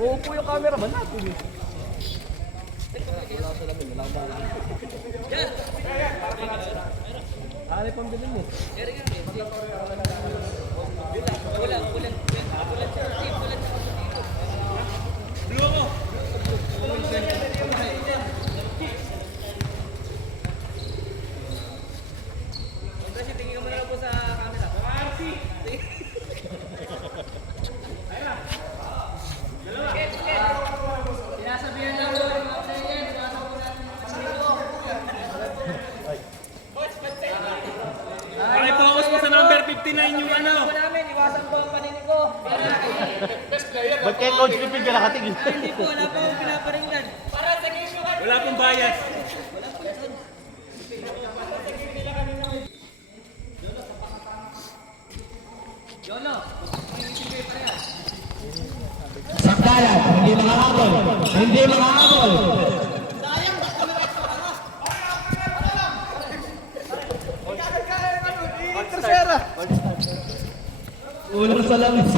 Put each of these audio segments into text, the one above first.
Uupo yung cameraman natin. Ano pang bilhin mo? Focus mo sa number 59 yung ano. Iwasan po ang paningin ko. Ba't kaya coach Lipid ka nakatingin? Hindi po, wala po akong pinaparinggan. Wala pong bias. Sakdalan, hindi makahabol. Hindi makahabol. Ulo sa langis.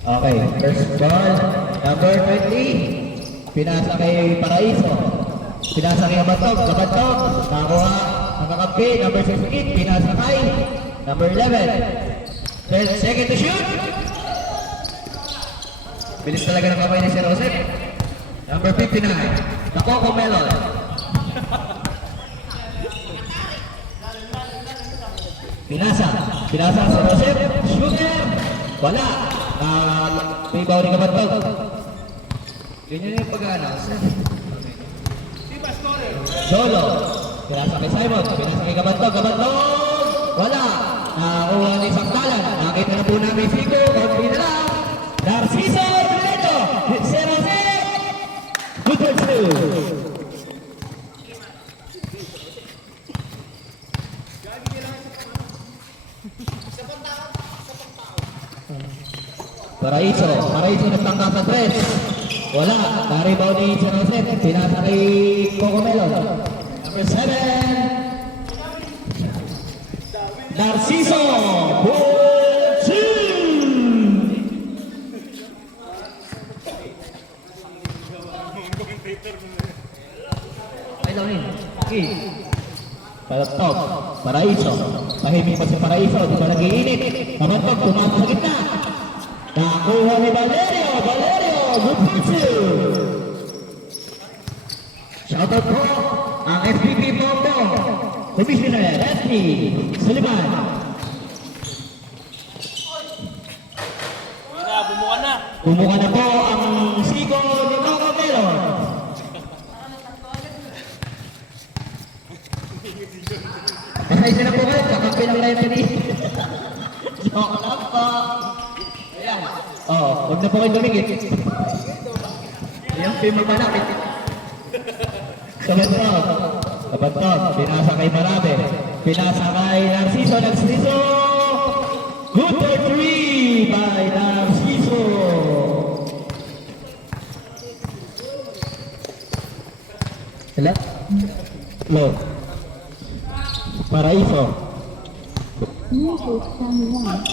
Okay, first ball, number 20. Pinasa kay Paraiso. Pinasa kay Kabatog. Kabatog, nakakuha ang kakampi. Number 68, pinasa kay number 11. 10 second to shoot. Bilis talaga ng kamay ni Sir Joseph. Number 59, Coco Melon. Pinasa si Joseph. Shooter. Wala. May bawa rin Kabatog. Ganyan yung pag-ano. Solo. Pinasa kay Simon. Pinasa kay Kabatog. Kabatog. Wala. Nakakuha ni Sakdalan. Nakita na po namin Figo. Konti na lang. Narciso Reto. Sir Joseph. Good for two. Paraiso nagtangka sa tres. Wala. Naribaw ni Sir Joseph. Pinasa kay Coco Melon. Number 7. Narciso. Ay lang yun. Okay. Palaptop. Paraiso. Tahimik pa si Paraiso. Di ba nag-iinit? Kabatog. Tumama sa gitna. Nakuha ni Valerio. Valerio. Good for two. Shoutout po ang FPP Mondo. Commissioner Leslie Suliman. Bumuka na. Bumuka na po ang sigo ni Coco Melon. Pasaysa na po kayo. Kakampi lang referee. Joke lang po. Ayan. Huwag na po kayo dumigit. Ayan, pima malapit. Kabatog. Pinasa kay Marabe. Pinasa kay Narciso. Narciso. Good for 3 by Narciso. Hello? Hello. Paraiso. Music from 1.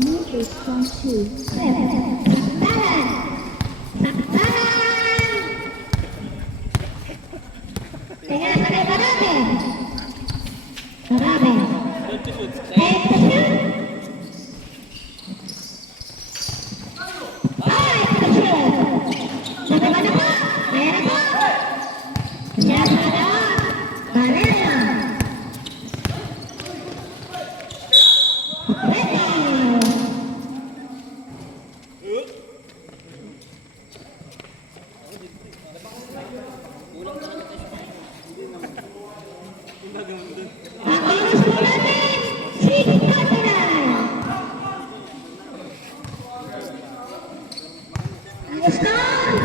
Music from 2. Sakdalan! Sakdalan! Tingnan sa kay Marabe. Marabe. Head to shoot. Ay, to shoot! Bagaimana po? Ayan po! Diyan na lang! Valeria! Kulang Ang oras po natin, 6:49. Ang score,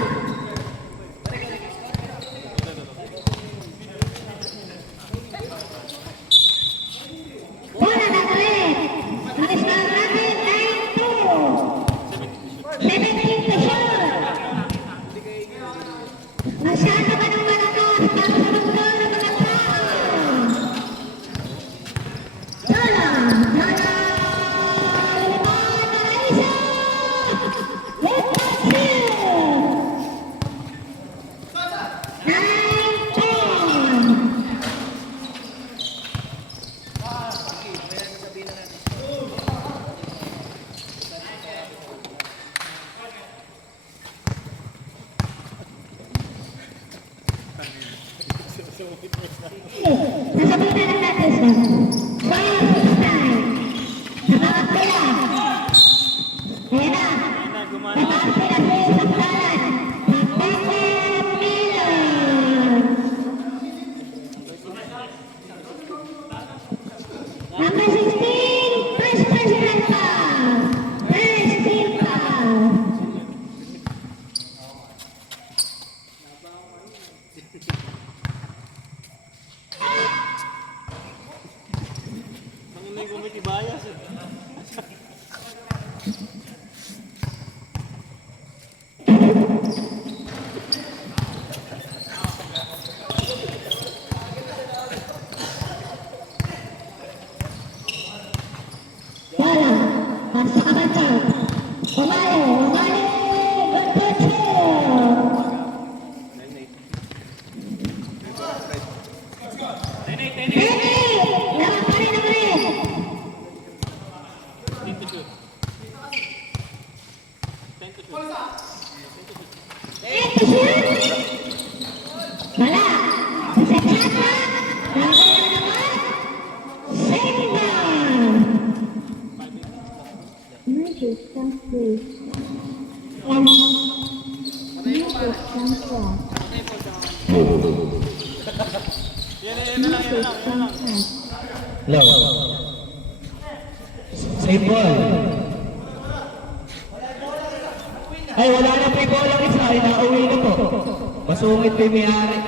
bola na ulit. Ang score natin, 9-2. 17 to shoot. Masyado ka nang malakas para sa mundo ng mga tao. Dala, Limon, Marisa. Let us see. 9-10. Nasabitan lang natin siya. Fire time. Nakakapila. Ayan na. Nakakapila sa isang dalan. Magpapit Miller. Number 16, first personal foul. First team foul. Ang inay ko may tibayas. Bola, pasok ka bantay. Umali, good coach. Tenay, laban pa rin ang rin. Ten to shoot. Wala. Sa Chatra, number naman, 7. Magic something. Magic something. Low. Save ball. Ay, wala na pa yung ball ang isa. Ay, nauwi na po. Masungit pa yung may-ari.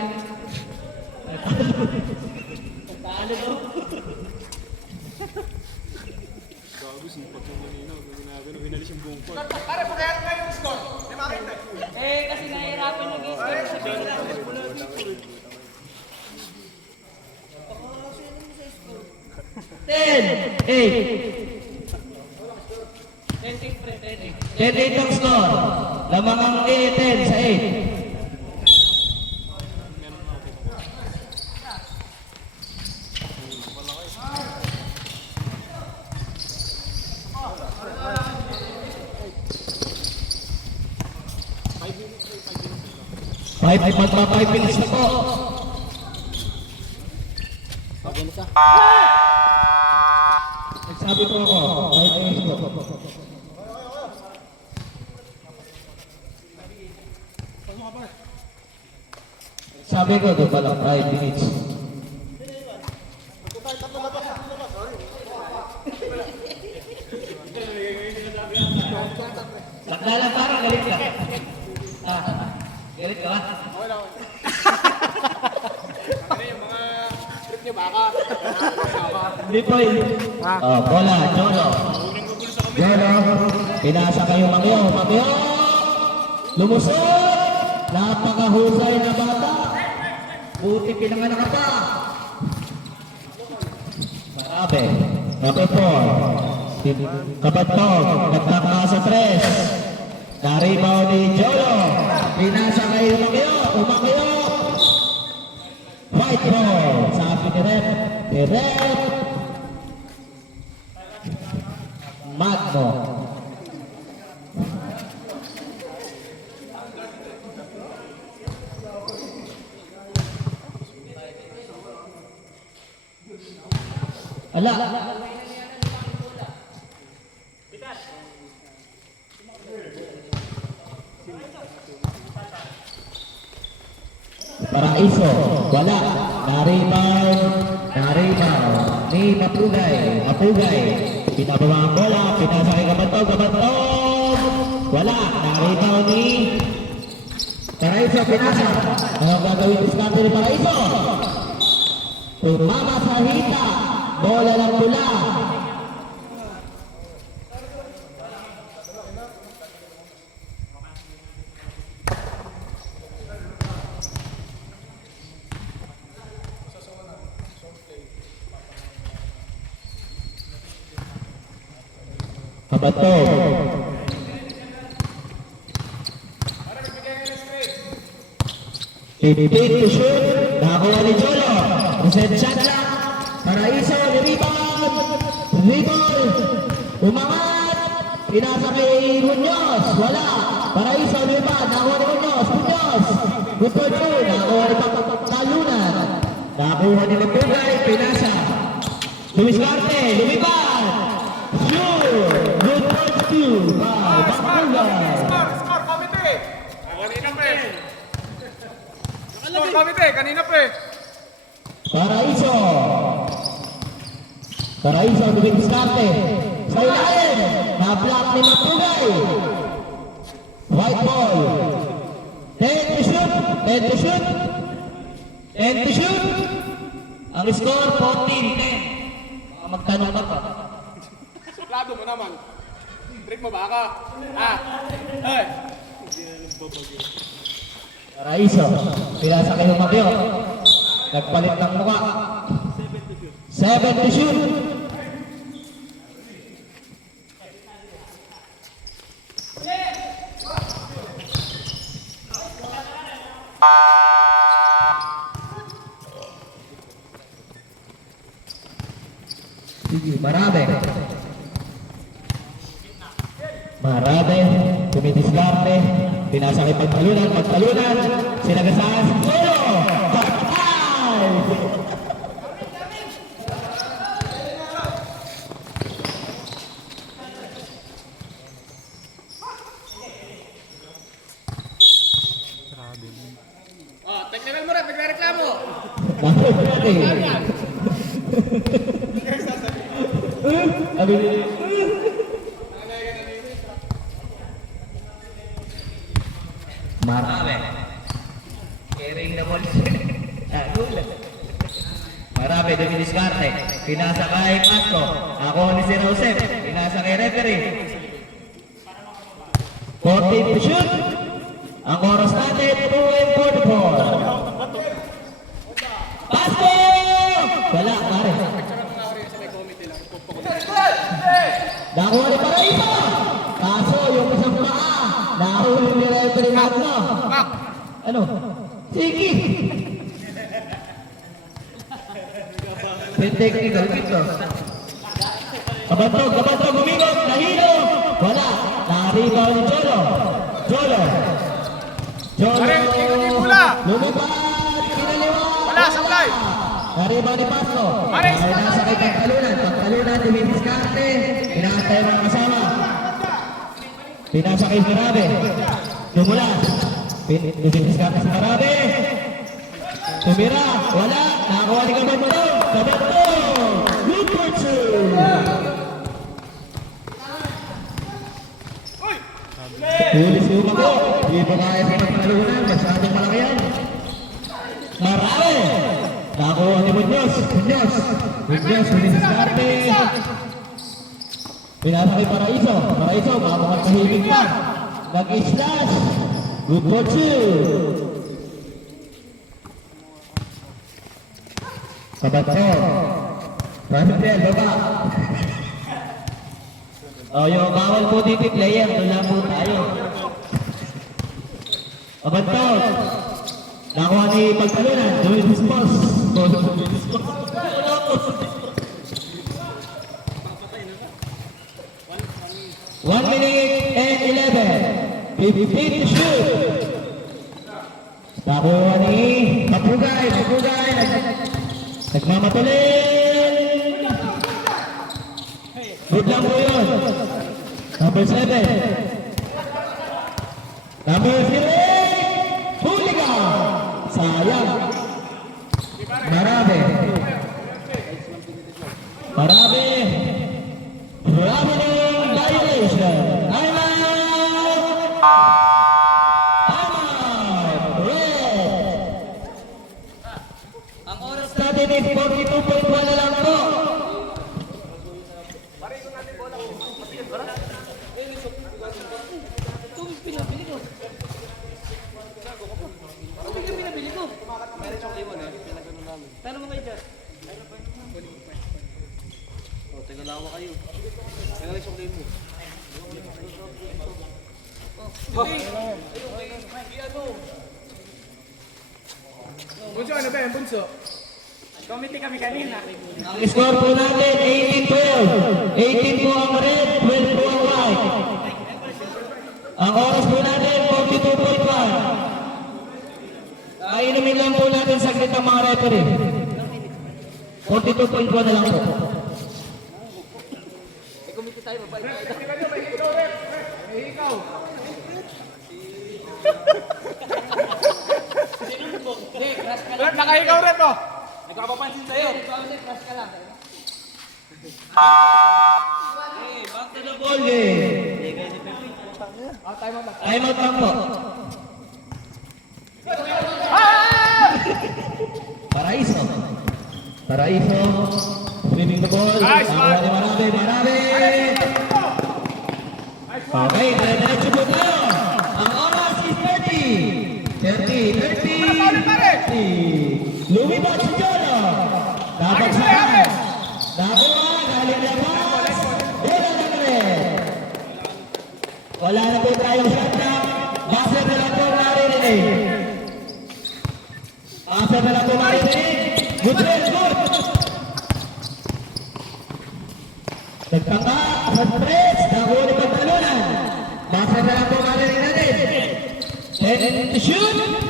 Kasi nahihirapan nag-i-score sa pila. 10, 8. 10-8 ang score. Lamang ang 10 sa 8. Magpa 5 minutes na po. Nagsabi po ako, 5 minutes po. Sabi ko, doon pa lang, 5 minutes. Bakla lang parang galit ka. Galit ka ba? Hindi po eh. Bola, Jolo. Jolo, pinasa kayo Makyo. Makyo! Lumusot! Napakahusay na bata. Buti pinanganak ka pa. Marabe. Okay po. Kapatog, nagtaka sa 3. Naribaw ni Jolo. Pinasa kayo Makyo. Umakyo. White ball. Sabi ni Rep. Ni Rep. Magno. Ala. Paraiso, wala. Nariban Na-rebound ni Mapugay. Mapugay. Pinababa ang bola. Pinasa kay Kabantog. Kabantog. Wala. Na-rebound ni Paraiso. Pinasa. Ano gagawin diskarte ni Paraiso? Tumama sa hita. Bola ng pula. Kabantog. Pipit to shoot. Nakakuha ni Jolo. Reset shot lang. Paraiso. Rebound. Rebound. Umangat. Pinasa kay Muñoz. Wala. Paraiso. Rebound. Nakakuha ni Muñoz. Muñoz. Good for two. Nakakuha ni Talunan. Nakakuha ni Mapugay. Pinasa. Lumiskarte. Lumipad. Shoot. Good for two. Mapugay. Score, komite! Kanina pre! Score, komite! Kanina pre! Paraiso. Paraiso dumidiskarte. Sa ilalim. Na-block ni Mapugay. White ball. 10 to shoot. 10 to shoot. 10 to shoot. Ang score 14-10. Magtanong ka pa. Suplado mo naman. Trip mo ba ako? Hey! Paraiso. Pinasa kay Humabyo. Nagpalit ng mukha. 7 to shoot. Sige, Marabe. Marabe. Tumidiskarte. Pinasa kay Pagtalunan. Pagtalunan. Sinagasaan. Solo! Patay! Technical mo rin, nagre-reklamo! Bakit natin? Abi Marabe. Carrying the ball. Marabe, dumidiskarte. Pinasa kay Pasko. Ako ni si Rausep. Pinasa kay referee. 14 to shoot. Ang oras natin, 2:44. Pasko! Wala, pare. Nakuha ni Paraiso. Kaso, yung isang paa, nahuli ni referee Magno. Ano? Sige. Technical dito. Kabantog, gumigot, nahilo. Wala, naribaw ni Jolo. Jolo. Pare, ikot yung bola. Lumipad, kinaliwa. Wala, sablay. Naribaw ni Pasko. Pare, Ay, nasa kay Pagtalunan. Pagtalunan, dumidiskarte. Pinatay mga kasama. Pinasa kay Marabe. Dumulas. Dumidiskarte si Marabe. Tumira. Wala. Nakakuha ni Kabantog. Kabantog. Good for two. Pulis yung ako. Hindi pa kaya sa Pagtalunan. Masyadong malaki yan. Marabe. Nakakuha ni Muñoz. Muñoz, dumidiskarte. Pinasa kay Paraiso. Paraiso, makamukhang tahimik pa. Nag-slash. Good for two. Kabantog. Rafael, baba. Yung bawal po dito player. Wala po tayo. Kabantog. Nakuha ni Pagtalunan. Dumidispos. 1 minute and 11. 15 to shoot. Nakuha ni Mapugay. Nagmamatulin. Good lang po yun. Number 7. Number 3. Hooligan. Sayang. Marabe. Marami. Traveling violation. I'm out. I'm out. Red. Ang oras Natin is 42.1 na lang po. ito yung pinabili ko. Ito yung pinabili ko. Meron siyang limon eh. Pinagano namin. Pero mga dyan. Oh, teka lang ako kayo. Teka lang siyang limon. Bunso, ano ba yan, bunso? Committee kami kanina. Ang score po natin, 18-12. 18 po ang red, 12 po ang white. Ang oras po natin, 42.1. Kainumin lang po natin saglit ang mga referee. 42.1 na lang po. May committee tayo, mabait tayo. May ikaw. Hindi, crush ka lang. Nakaikaw rin mo. Nagpapapansin sa'yo. Crush ka lang. Back to the ball game. Time out lang po. Paraiso. Paraiso. Swimming the ball. Nice one. Marami. Okay, diretso po tayo. Ang oras is 30. 30. Lumibas si Jono. Dapat sa akin. Nakuha, galing labas. Bola ng red. Wala na po tayong shot na. Base na lang po maririnig. Base na lang po maririnig. Good red, good. Nagtanga sa press. Nakuha ni Pagtalunan. Base na lang po maririnig natin. 10 to shoot.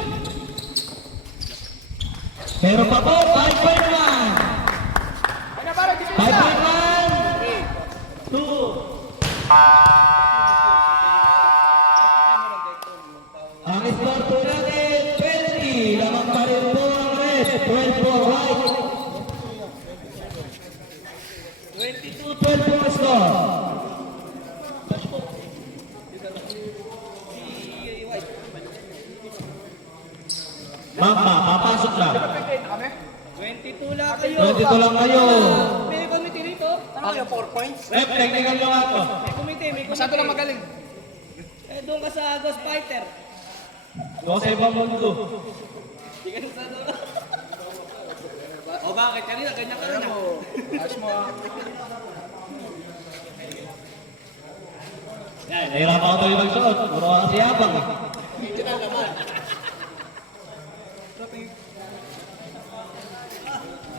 Meron pa po, 5.1. 5.1. 2. Ang score po natin, 20. Lamang pa rin po ang red. 12 po ang white. 22-12 po ang score. Mama, papasok lang. 22 lang kayo. 22 lang kayo. May committee rito. Ano kayo, 4 points? Rep, technical nyo nga to. May committee. Masyado lang magaling. Eh, doon ka sa Ghost Fighter. Doon sa ibang mundo. Di ka sa doon. O bakit? Kanina, ganyan ka rin ah. Ayos mo ah. Yan, nahirap ako tuloy magsuot. Puro ka kasi yabang eh.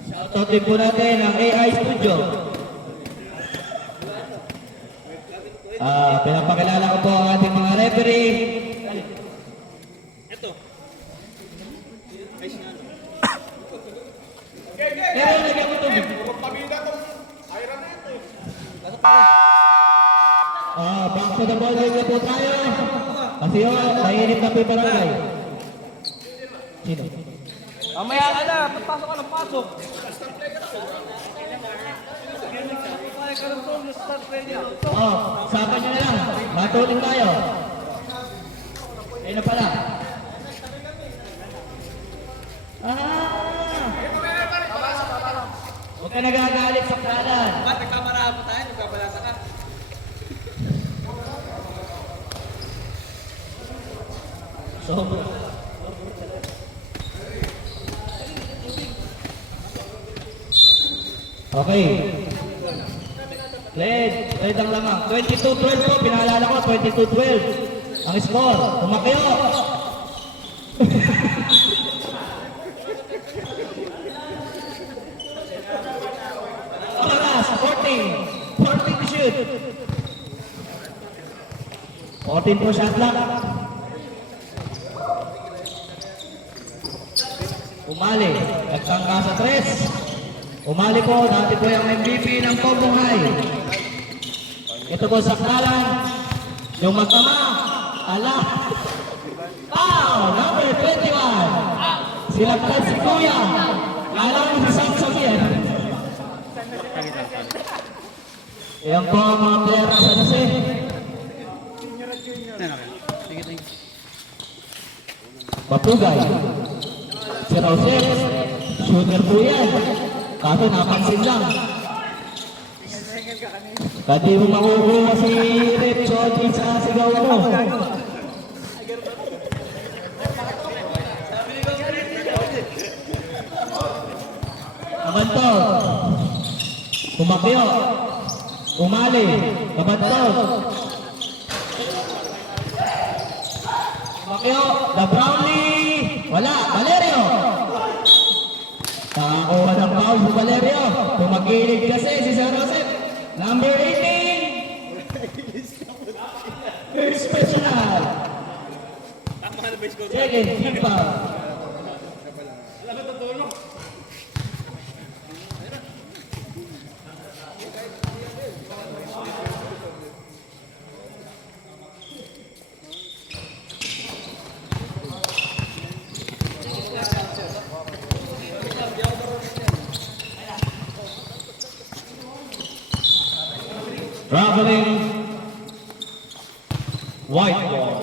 Shoutout din po natin ang AI Studio. Pinapakilala ko po ang ating mga referee. Ito. Pero lagyan mo tubig. Pabida tong iron na ito. Back to the ball game na po tayo. Kasi yun, mainit na po yung barangay. Sino? Mamaya ka na. Pagpasok ka ng pasok. Usapan nyo na lang. Matuling tayo. Ayun na pala. Huwag ka nagagalit sa kanan. Ba't nagkamaraan mo tayo? Nagkabalasa ka? Sobra. Okay. Led ang lamang. 22-12 po. Pinaalala ko, 22-12. Ang score. Tumakyo. Oras, 14. 14 to shoot. 14 po shot clock. Umali. Nagtangka sa 3. Umali po. Dati po yung MVP ng Combong High. Ito po sa kalan. Yung magkama. Ala. Number 21. Silagtad si Kuya. Alam mo si Samsung yan. Ayan po ang mga player ng San Jose. Mapugay. Si Rosel. Shooter po yan. Kaso napansin lang. Kasi mo makukuha si Rich Chodin sa sigaw mo. Kabantog. Kumakyo. Umali. Kabantog. Kumakyo. The Brownlee. Wala. Valerio. Nakakuha ng foul si Valerio. Tumagilid kasi si Sir Joseph. Number 18. Very special. Second, FIFA. Traveling white ball.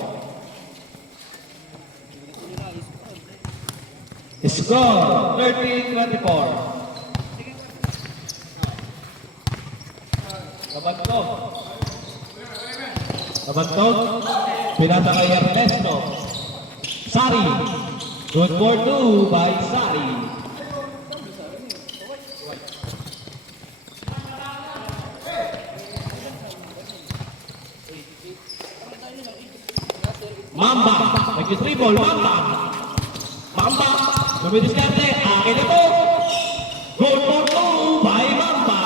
Score 13-24. Kabantog. Kabantog. Pinasa kay Ernesto. Sari. Good for two by Sari. Mamba, nag-3-ball, Mamba. Mamba, dumidiskarte, akin ito. Goal for two by Mamba.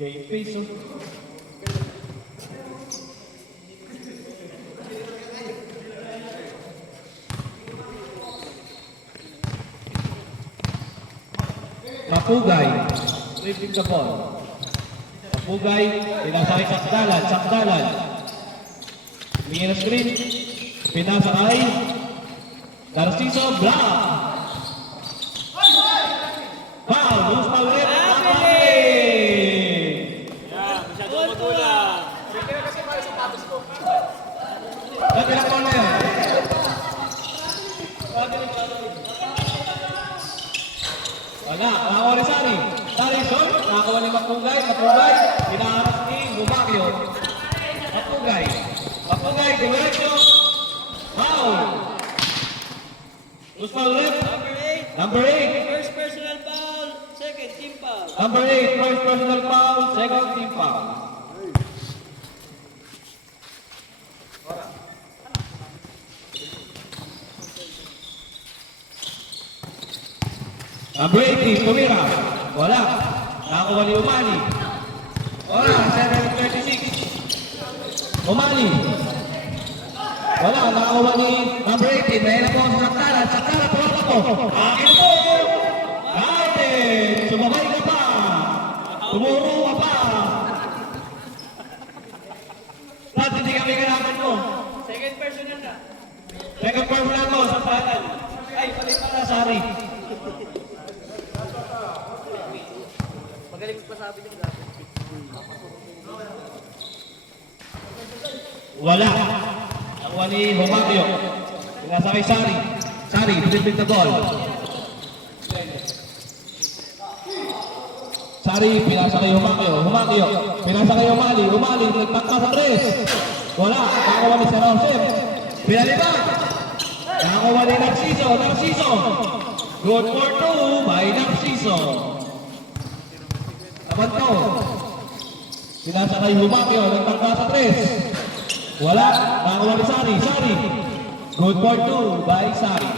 Game piso. Mapugay, tripping the ball. Mapugay, pinasakay sakdalan, sakdalan. Tingin na screen, pinasakay. Narciso, block. Foul, loose foul ulit. Masyadong magulang. Lagi na na yun. Wala, nakakuha ni Sari. Sari, short. Nakakuha ni Mapugay. Mapugay. Pinaharap ni Bumagyo. Mapugay. Mapugay, diretso. Foul. Loose foul ulit. Number 8. First personal foul, second team foul. Number 8, first personal foul, second team foul. Number 18, tumira. Wala. Nakakuha ni Umali. Wala, 7:36. Umali. Wala, nakakuha ni number 18. Mayroon po sa Saktaran. Saktaran, tuwala po. Akin po. Kahit, sumabay ka pa. Tumuro ka pa. Lahat hindi kami kailangan mo. Second personal na. Second personal mo, Saktaran. Ay, pali pala, Sari. Magaling pa sabi niyo grabe. Wala. Nakuha ni Humagyo. Nasa kay Sari. Sari, pinipit na goal. Sari, pinasa kay Humagyo. Humagyo, pinasa kay Umali. Umali, nagtakpa sa tres. Wala. Nakakuha ni Sir Joseph. Pinalitan. Nakakuha ni Narciso. Narciso. Good for two by Narciso. Naman to. Pinasa kay Humagyo. Nagtakpa sa tres. Wala. Nakakuha ni Sari. Sari. Good for two by Sari.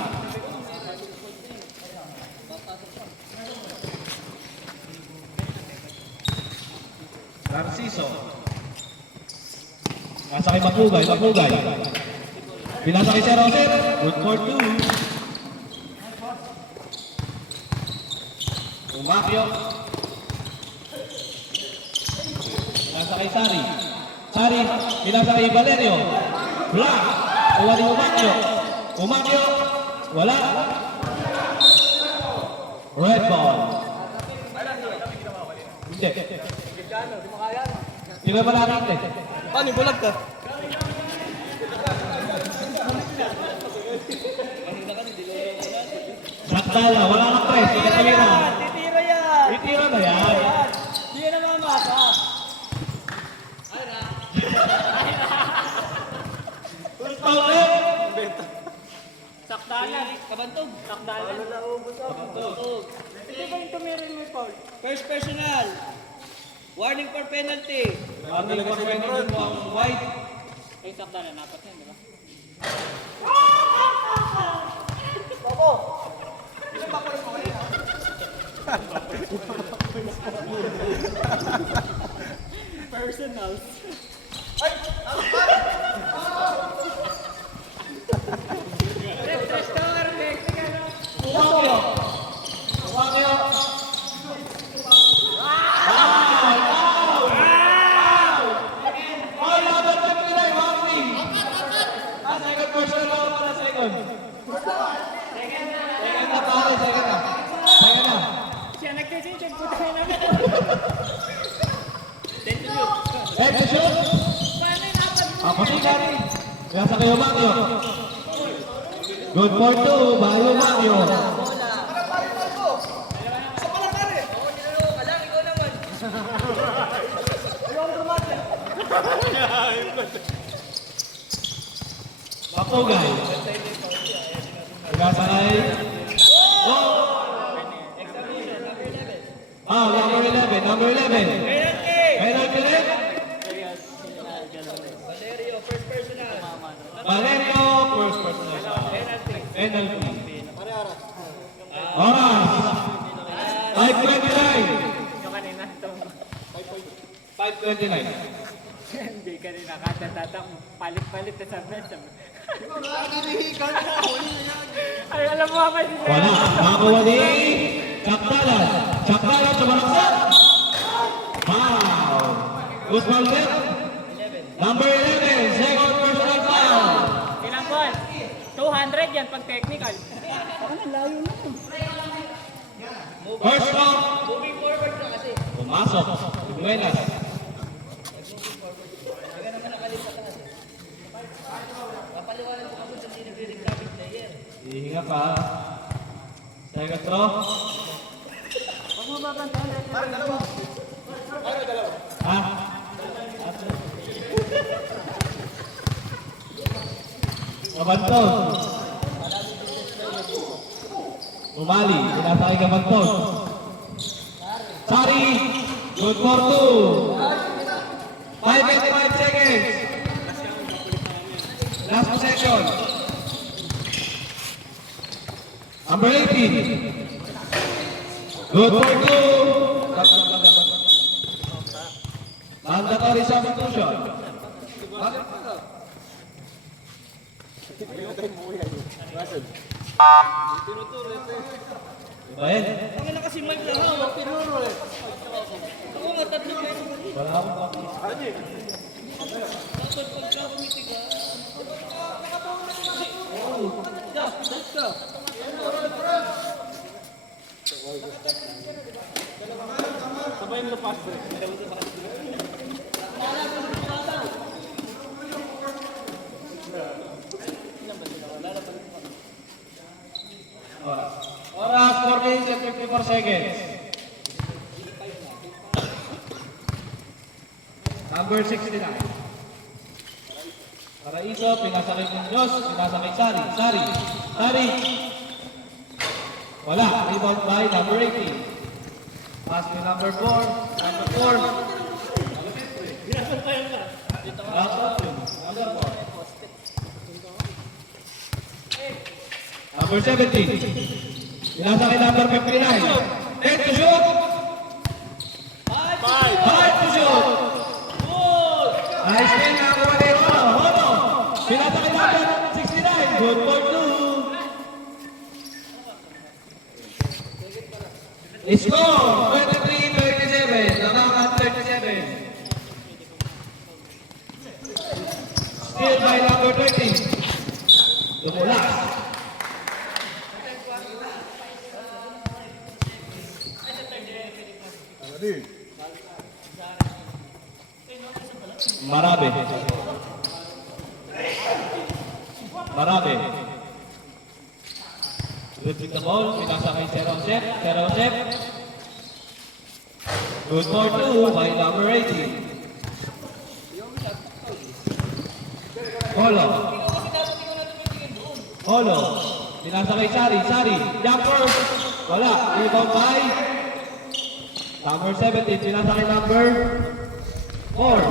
Narciso. Nasa kay Mapugay. Mapugay. Pinasa kay Sir Joseph. Good for two. Umakyo. Pinasa kay Sari. Sari. Pinasa kay Valerio. Wala. Wala ni Umakyo. Umakyo. Wala. Red ball. Hindi. Hindi ba pala natin? Paano, bulag ka? Sakdala. Wala nang press. Hindi ka tira. Titira yan! Itira na yan. Hindi yan namamasa. Sakdalan. Kabantog. Sakdalan. Kabantog. Hindi ba yung tumirin mo, Paul? First personal. Warning for penalty. Ang talaga ko yung white. Ay, sakdalan. Apat yan, di ba? Personal. Umakyo. Umakyo. Second person lang pala second. Second na pare, second na. Second na. Siya nagkasing putay namin. Head to shoot. Ako si Gary. Kaya sa kayo Makyo. Good for two. Bayo Makyo. Papugay. Nagkasakay. Oh! Ah, number 11. Number 11. Penalty rin. Valerio, first personal. Valero, first personal. Penalty. Oras. 5:29. Yung kanina, ito. 5:29. Hindi kanina, katatatak mo. Palit-palit na sabi. Ay, alam mo ba si Wala. Nakakuha ni Sakdalan. Sakdalan sumalaksak. Foul. Guzman Lep. Number 11. Second personal foul. Ilang ball? 200 yan pag technical. First off. Pumasok. Buenas. Hihinga pa. Second throw. Ha? Kabantog. Umali. Pinasakay Kabantog. Sari. Good for two. 5 and 5 seconds. Last possession. Number 18. Good for two. Mandatory substitution. Diba yan? Ang ina kasi Mike na hawak, tinuro eh. Ako nga, tatlo kayo. Wala akong pakis. Dapat pagka kumitiga. Sabay yung lupas, bro. Oras 4 minutes and 54 seconds. Number 69. Paraiso, pinasakay ng Diyos, pinasakay Sari. Sari. Sari. Wala. Rebound by number 18. Pass to number 4. Number 4. Number 4. Number 17. Pinasakay number 59. 10 to shoot. 5 to shoot. Nice win, nakakuha ni Hono. Hono. Pinasakay number 69. Good for two. Score 23-37. Nakakat 37. Still by number 20. Lumulas. Marabe. Marabe. Good with the ball. Pinasa kay Serosep. Serosep. Good for 2 by number 18. Holo. Holo. Pinasa kay Sari. Sari. Jumper. Wala. Rebound by number 17. Pinasa kay number 4.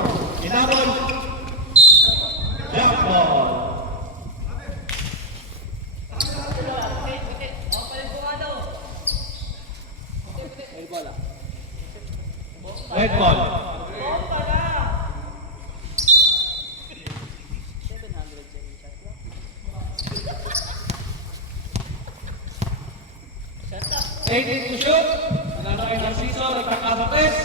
Inabot. Jump ball. Red ball. Eighteen to shoot. Nanalo kay Narciso. Nagkakasa test.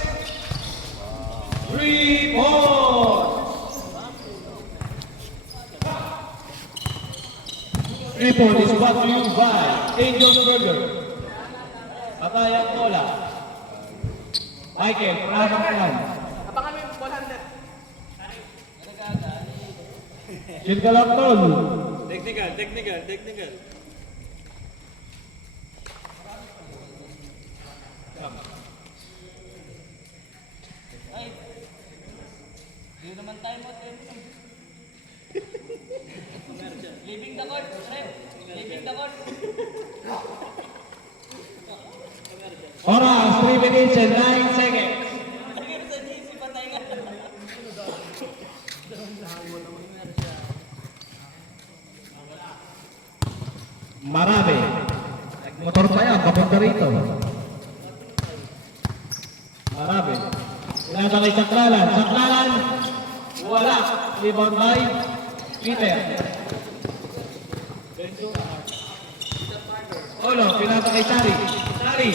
3 points. 3 points is brought to you by Angel's Burger. Patayang Cola. Michael, pasok ka yan. Abangan mo yung ball handler. Shoot ka lang, tol. Technical. Ay, di naman tayo mo. Leaving the court, ref. Leaving the court. Oras, 3 minutes and 9 seconds. Sa GC, patay nga. Marabe. Motor pa yan, papunta rito. Marabe. Pinasa kay Saklalan. Saklalan. Wala. Rebound by Peter. Olo, pinasa kay Sari. Sari.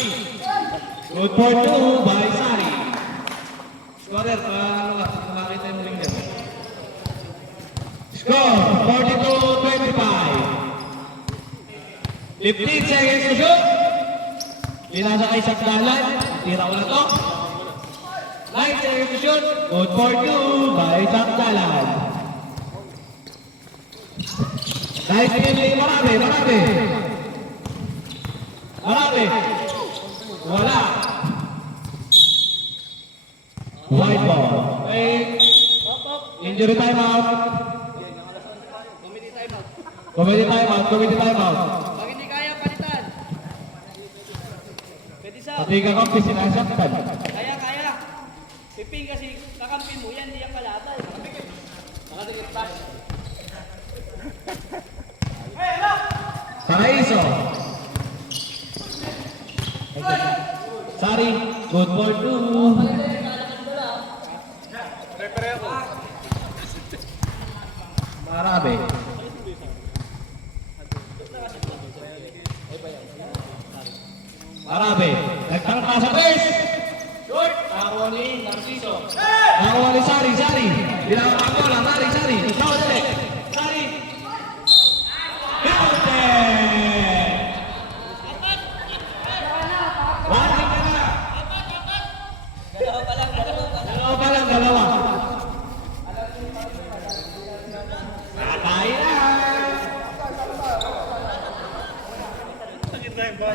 Good for 2 by Sari. Scorer, paano ka? Nakakita yung ring yan. Score, 42-25. 15 seconds to shoot. Pinasa kay Saklalan. Tira ko na to. 9 seconds to shoot. Good for 2 by Saklalan. Nice killing. Marabe. Wala. White ball. Hey. Injury timeout. Committee timeout. Pag hindi kaya, palitan. Pwede sa... Pati kakampi sinasaktan. Kaya. Piping kasi kakampi mo yan, hindi yung kalata. Nakatikip pa. Paraiso. Sari, good for 2. Marabe. Nagtangka sa base. Short! Nakakuha ni Narciso. Nakuha ni Sari. Binawa ko lang, Sari. Ikaw ulit. Sari. Counted! Warning ka na. Dalawa. Patay na.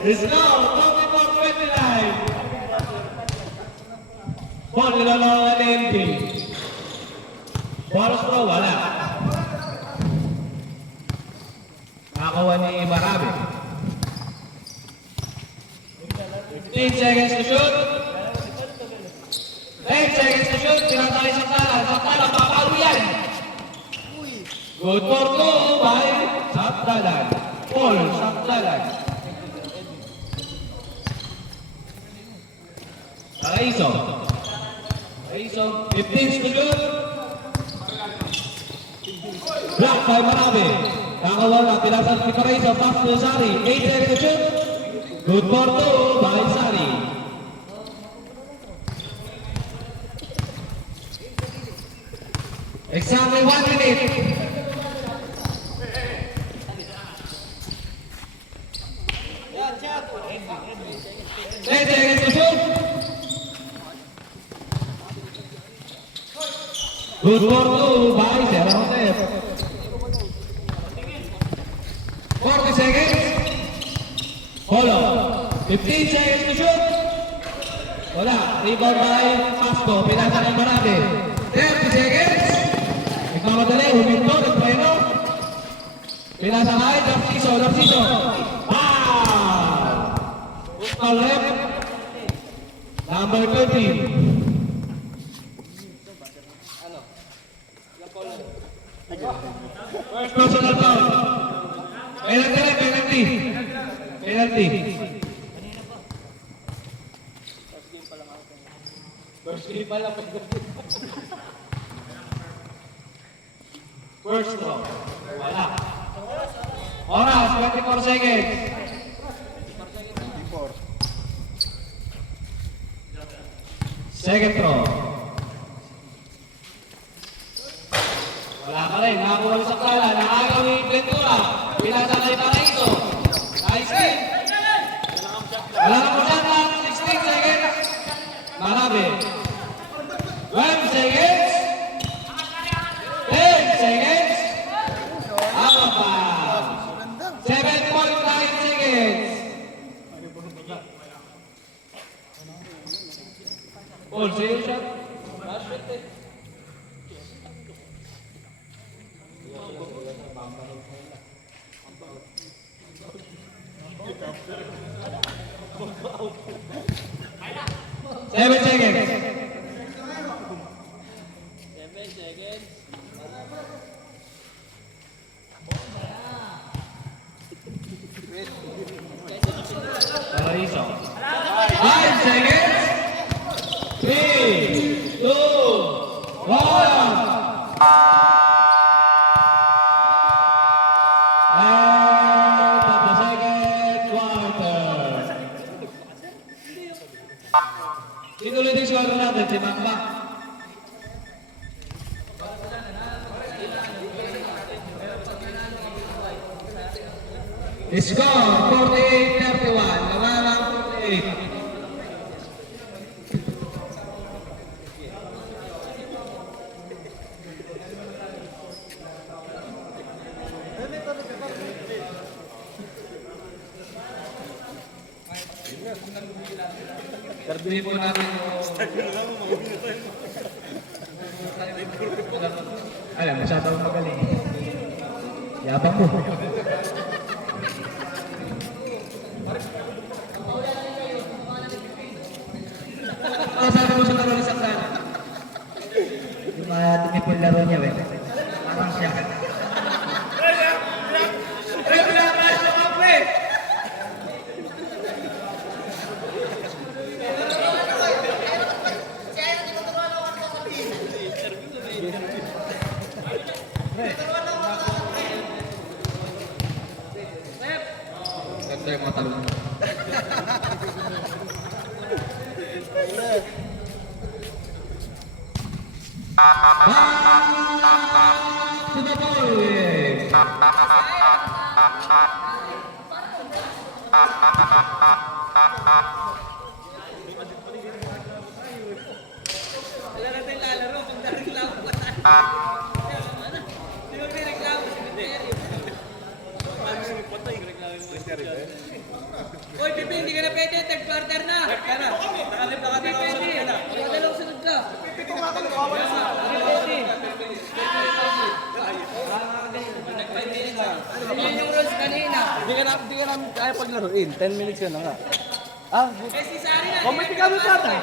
Let's go! 24-29. Ball nilalaro ng MD. Bonus pro, wala. Nakakuha ni Marabe. 15 seconds to shoot. 10 seconds to shoot. Pinatay sa talan. Papawi yan. Good for 2 by Saktalan. Paul Saktalan. Paraiso. 15 to shoot. Block by Marabe. Nakawala. Pinasan ni Paraiso. Pass to Sari. 8 seconds to shoot. Good for 2 by Sari. Exactly 1 minute. Good for two by Sir Joseph. 40 seconds. Holo. 15 seconds to shoot. Wala. Rebound by Pasco. Pinasa ng marami. 30 seconds. Nagmamadali. Huminto. Nagpreno. Pinasa kay Narciso. Narciso. Foul rep. Number 13. First personal foul. Penalty. First game pa lang. First throw. Wala. Oras, 24 seconds. Second throw. Wala ka rin. Nakakuha rin sa kala. Nakagaw ni Ventura. Pinasa kay Paraiso. Nice kick. Wala na po siya na 16 seconds. Marami. 12 seconds. 10 seconds. Out of bounds. 7.9 seconds. Paul, sa'yo siya. Seven seconds. 7 seconds. Paraiso. 5 seconds. 3, 2, 1. And of the second quarter. Sino ulit yung score natin? Si Mamba. Score 48-31. Nawalang 48. Sabihin po natin yung... Alam, masyadong magaling. Yabang mo. Sabi mo sa laro ni Saksan? Yung tumipol laro niya, eh. Parang siya. Ganda yung mga talong. Back to the ball. Wala natin lalaro. Kung nareklamo pa tayo. Di ba may reklamo si Miterio? Uy, Pipi, hindi ka na pwede. Third quarter na. Kaya nakalip na ka na. Dalawang sunod ka. Pipi, kumakalo. Pwede. Yan yung rules kanina. Hindi ka namin kaya paglaruin. 10 minutes ka na nga. Eh, si Sari na. Komenti ka mo sa atin.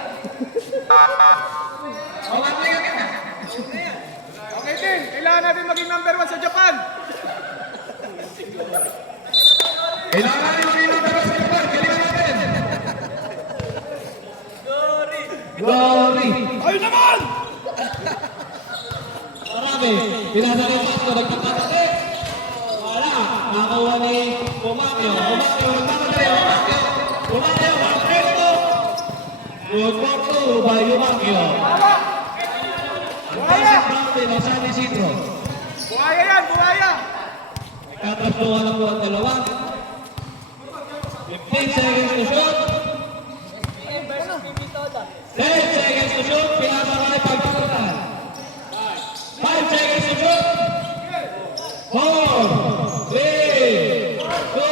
Okay, Tin. Kailangan natin maging number 1 sa Japan. Kailangan natin maging number 1 sa Japan. Kailangan natin. Glory! Ayun naman! Marami. Pinasa rin Pasco. Nagpapatake. Wala. Nakakuha ni Pumacchio. Nagpapatake. Pumacchio. Good for two by Pumacchio. Ang pasok natin ang San Isidro. Buhaya yan, buhaya! Nagkatrasluhan na po ang dalawa. 15 seconds to shoot. 10 seconds to shoot. Pinasa ka ni pagpapatan. 4, 3, 4, 3, 2,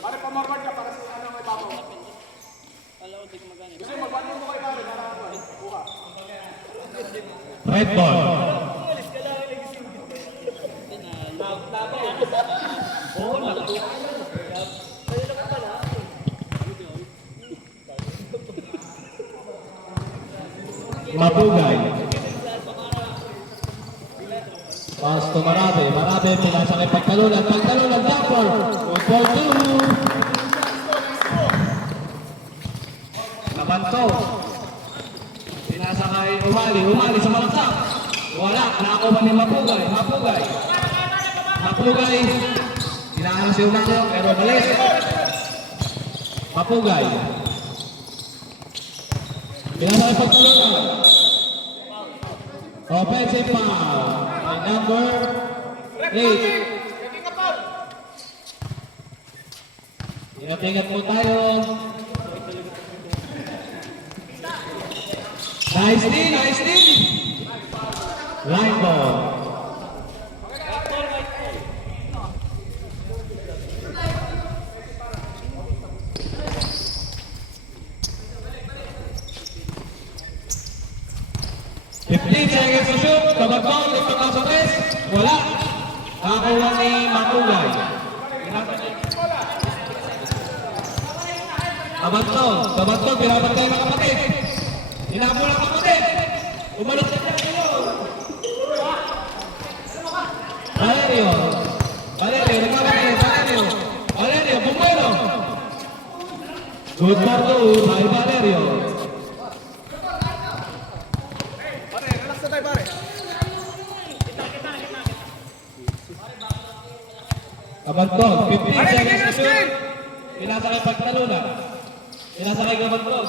Pare, pamorward ka para sa ano may babaw. Gusto mo, magbanon mo kayo pare, para buka. red ball. Mapugay. Pass to Marabe. Marabe pinasakay pagtalunan. Pagtalunan, Dapper. 1-4-2. Kabanto. Pinasakay Umali. Umali sa malaksak. Wala. Nakakuha ni Mapugay. Mapugay. Mapugay. Tinahan si Umali pero malis. Mapugay. Pinasakay pagtalunan. Offensive foul. By number 8. Pwede ka pa. Ingat-ingat po tayo. Nice D, nice D. Line ball. Seconds to shoot. Kabagpong, ipagpang sa tres. Wala. Nakakuha ni Mapugay. Kabagpong, pinapatay ng kapatid. Hinabol ang kapatid. Umalot na siya ngayon. Valerio, nagmamagay. Valerio, Bumuelo. Good for two by Valerio. Pare, relax na tayo pare. Kabagpong, 15 seconds to shoot. Pinasakay pagtalunan. Pinasakay Kabagpong.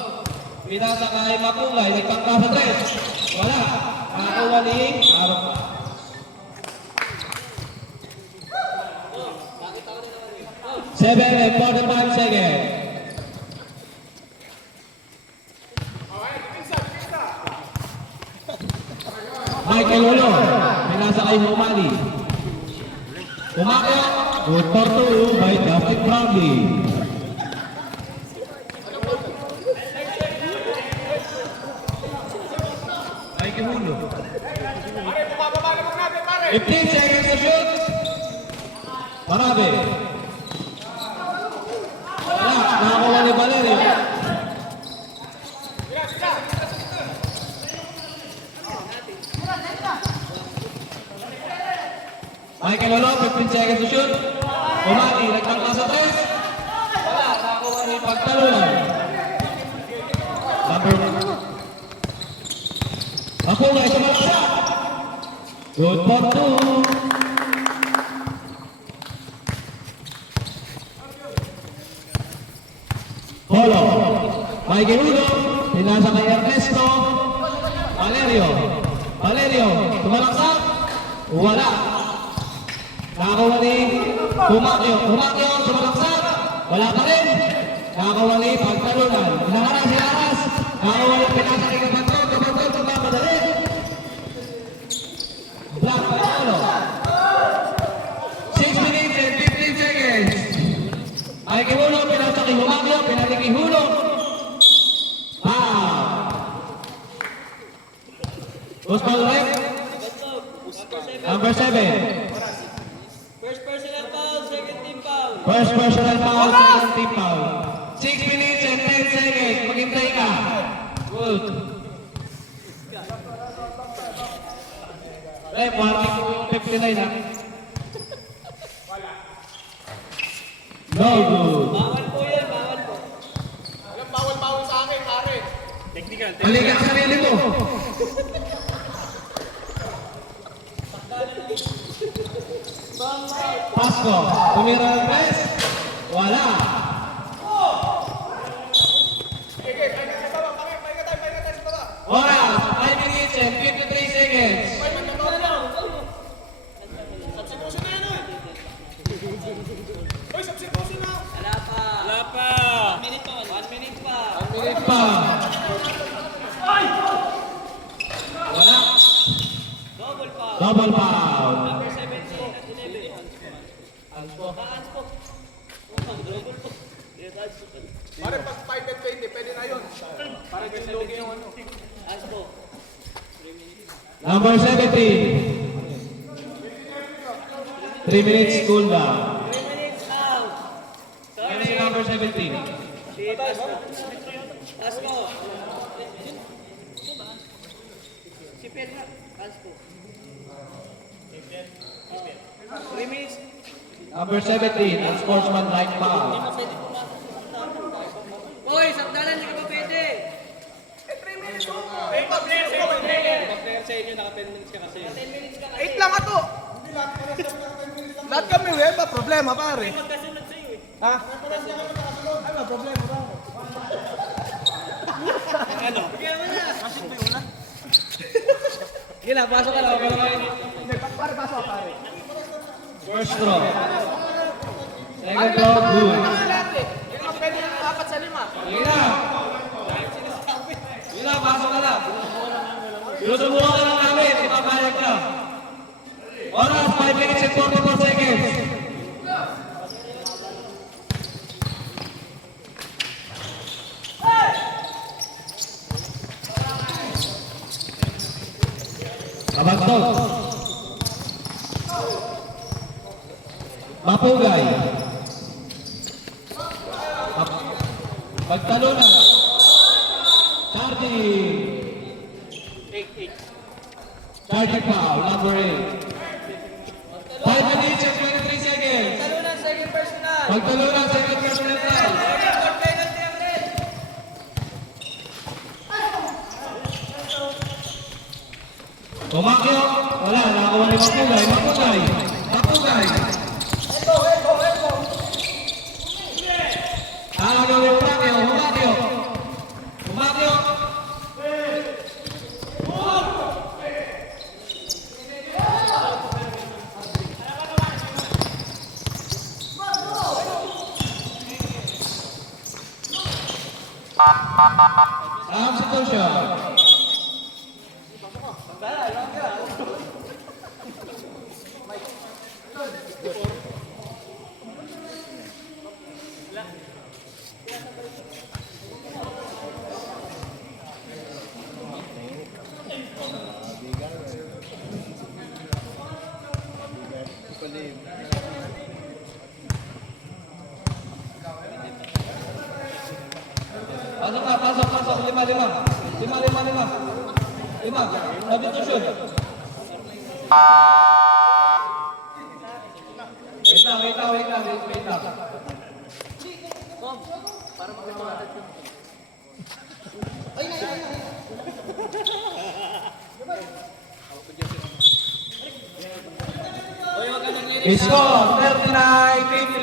Pinasakay Mapugay. Nagpangka sa tres. Wala. Nakakuha ni Arok. Seven and 45 seconds. Michael Ulo. Pinasakay Humali. Umakyo. Good for two by Justin Brownlee. Michael Ulo. Pare, bumababa naman natin pare. 15 seconds to shoot. Marabe. Wala. Nakakuha ni Valerio. Michael Ulo, 15 seconds to shoot. Umali, nagtangka sa tres. Wala. Nakakuha ni pagtalunan. Number 1. Mapugay sa malaksak. Good for two. Polo. Michael Ulo. Pinasa kay Ernesto. Valerio. Tumalaksak. Wala. Nakakuha ni Umakyo. Sumalaksak. Wala pa rin. Nakakuha ni pagtalunan. Hinaharas. Nakakuha ni pinasa kay Kapantol. Tumamadali. Black by Polo. 6 minutes and 15 seconds. Ay kihulo, pinasa kay Umakyo. Pinali kay Hulo. Usman Rep. Number 7. First personal foul, second team foul. First personal foul, second team foul. 6 minutes and 10 seconds. Maghintay ka. Good. Rep, warning po yung 59 ha. No good. Bawal po yan, bawal po. Alam, bawal sa akin pare. Balikan sa sarili mo. Pasko, tumira ng press. Wala. Okay, pahinga tayo sa baba. Pahinga tayo sa baba. Oras, 5 minutes and 53 seconds. Ay, magkakaroon na. Substitution na yan ah. Uy, substitution na. Wala pa. pa. Wala. Double foul. Number 17 at 11. Unspok. Pare, pag 5 and 20, pwede na yun. Para din lugi yung ano. Unspok. Number 17. 3 minutes cool down. 3 minutes out. Ano si number 17? Si Pasco. Pasco. Si Pedro. Pasco. 3 minutes. Number 17, unsportsmanlike foul. Hoy, sakdalan, hindi ka pa pwede. Pa-player sa inyo, naka 10 minutes ka kasi. 10 minutes ka kasi. 8 lang ato. Lahat kami, ba problema, pare. Magkasunod sa'yo eh. Ha? Ay, ba problema, pare. Ano? Bigyan mo na. Sige na, pasok ka na. Wala kayo. Hindi, pare, paso ka, pare. First throw. Second throw, good. Lahat eh. Yung mga pwede ng 4 sa 5. Sige na. Sige na, pasok ka na. Sinusubukan ka lang namin, di papayag ka. Oras, 5 minutes and 44 seconds. Kabagtog. Mapugay. Pagtalunan. Charging. Charging foul, number 8. 5 minutes and 23 seconds. Talunan, second personal. Pagtalunan, second personal foul. Second penalty ang red. Pumakyo. Wala, nakakuha ni Mapugay. Mapugay. Mapugay. Nakakagawin Pumakyo. Pumakyo. Pumakyo. Substitution. Pasok na, pasok, pasok. 5. 5. Substitution. Wait lang. Score 39-54.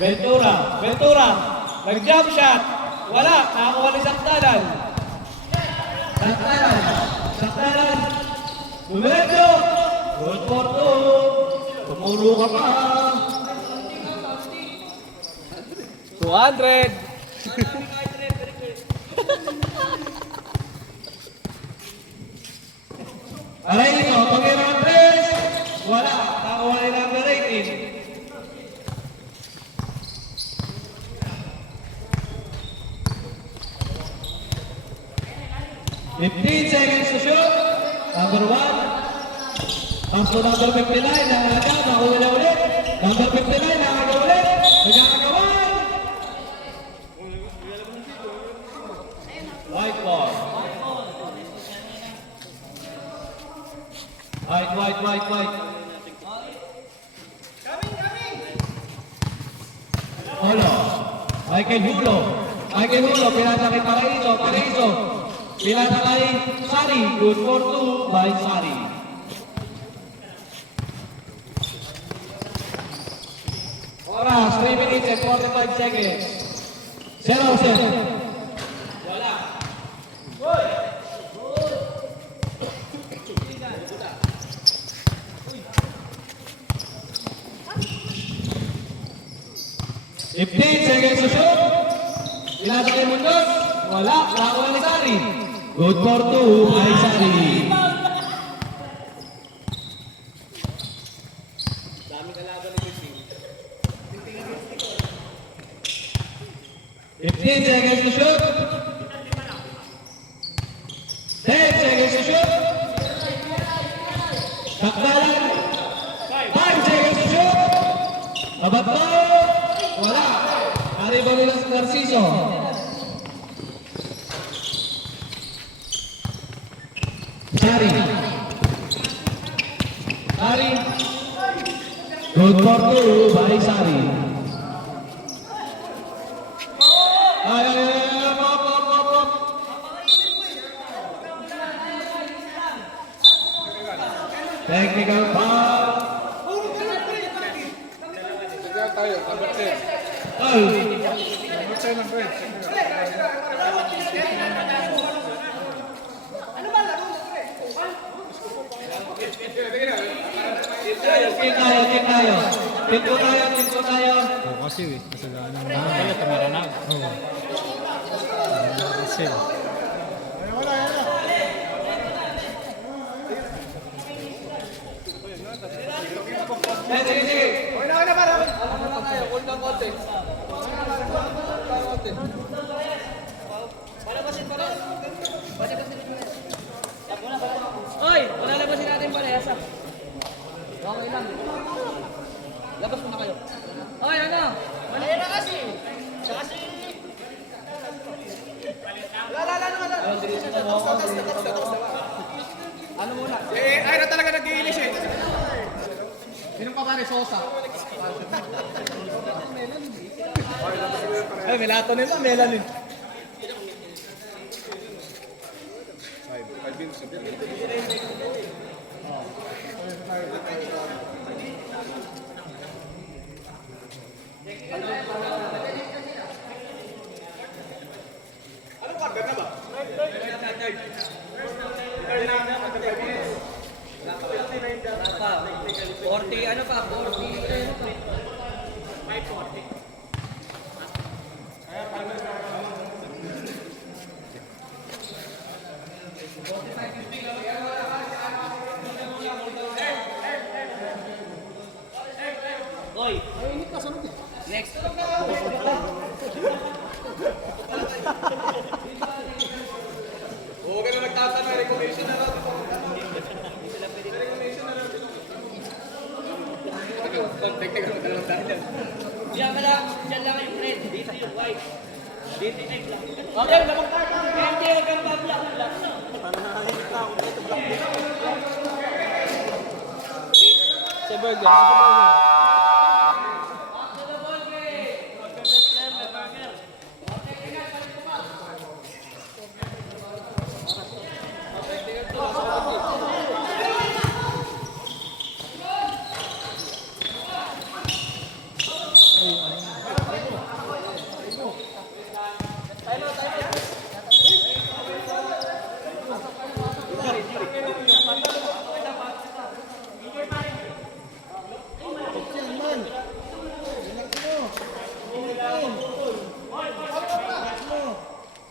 Ventura. Nag-jump shot. Wala, nakakuha ni Sakdalan. Sakdalan. Dumetso. Good for 2. Tumuro ka pa. 200. Aray ito, Panginoon Tres. Wala, nakakuha ni number 18. Fifteen seconds to shoot. Number 1. Comes to number 59. Nakalaga. Nakuha na ulit. Number 59. Nakalaga ulit. Nagkakagawan. White ball. White. Hulo. Michael Hulo. Pinasa kay Paraiso. Pinasa kay Sari. Good for 2 by Sari. Oras, 3 minutes and 45 seconds. 0-0. 15 seconds to shoot. Pinasa kay Mundos. Wala. Nakakuha ni Sari. Good for 2 ay Sari. Dami kalaban ni Christine. 15 seconds to shoot. 10 seconds to shoot. Takbalan. 5 seconds to shoot. Tabato. Wala. Arriba nila sa Narciso. Sari. Sari. Good for 2 by Sari. Ay, pop. Technical foul. Sige tayo, number 10. Foul. Number 10 ang red. Team tayo. Team tayo. Kasi kasalanan ng mga kamera na. Oo. Kasi Sige. Okay na, para. Ano na tayo, hold ng konti. Oy, palalabasin natin parehasa. Okay lang. Labas muna kayo. Oy, ano? Mali na kasi. Ano muna? Ay na talaga nag-iinis eh. Sinong pa pare? Sosa. Ay, melatonin pa, melanin. Anong quarter na ba? 40, ano pa? 40. Oy. Next. Huwag ka na nagtatanong, recognition na lang. Technical na lang tayo. Diyan lang yung red. Dito yung white. Dito yung black. Okay, labang tayo. Hindi, huwag kang pa-black. Si Burger.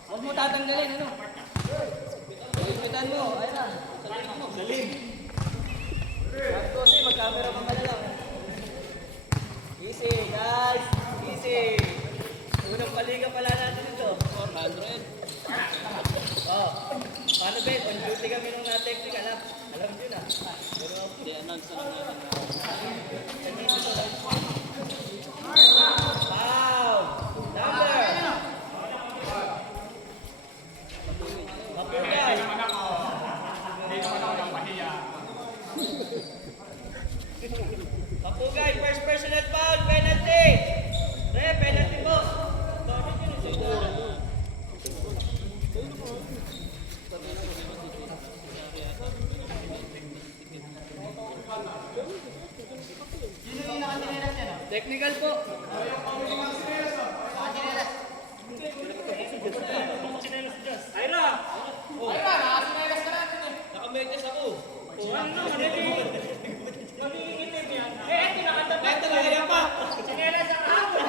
Huwag mo tatanggalin, ano? Ipitan mo, ayun na. Salim mo. Salim. At kasi, mag-camera ka pala lang. Easy, guys. Easy. Unang paliga pala natin ito. 400. Oh. Paano ba? On duty kami nung na-technical, ha? Alam nyo na. Pero, di-announce na lang natin. Wow! Number! Mapugay! Mapugay! First personal foul! Penalty! Re, penalty po! Technical po! Ira! Nakamedyas ako. Ano naman, magiging yan. Ito na, yan pa. Sinelas ang ako.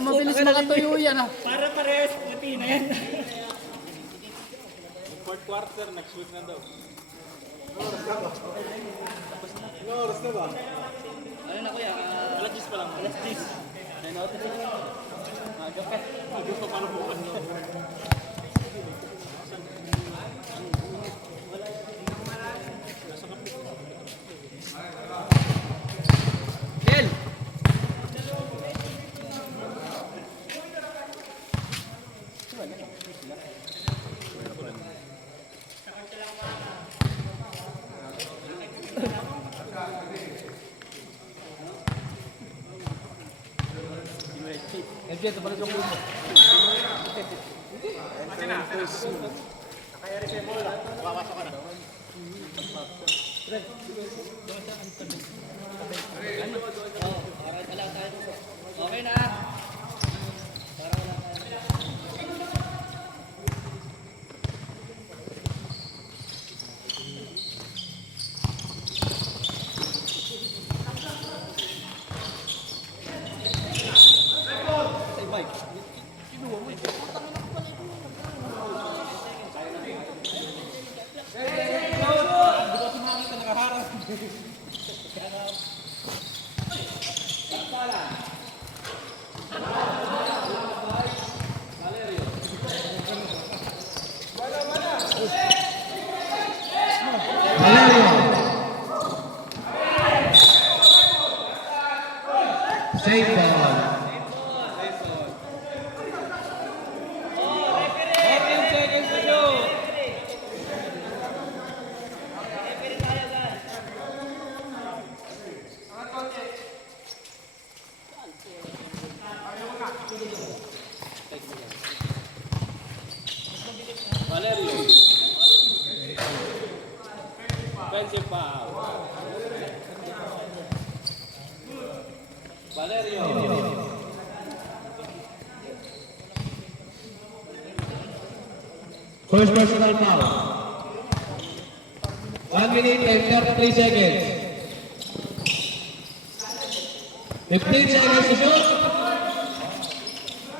Mabilis makatuyo yan ah. Para parehas, puti na yan. Fourth quarter, next week na daw. Ano na kuya? Alas 10 pa lang. Alas 10. Nanoto na. Maaga pa. Hindi pa paano bukas. Del! MJ, ito pala yung mo. Okay na. Valerio. Save ball. 14 seconds to shoot. Valerio. Offensive foul. Valerio. First personal foul. 1 minute and 33 seconds. 15 seconds to shoot.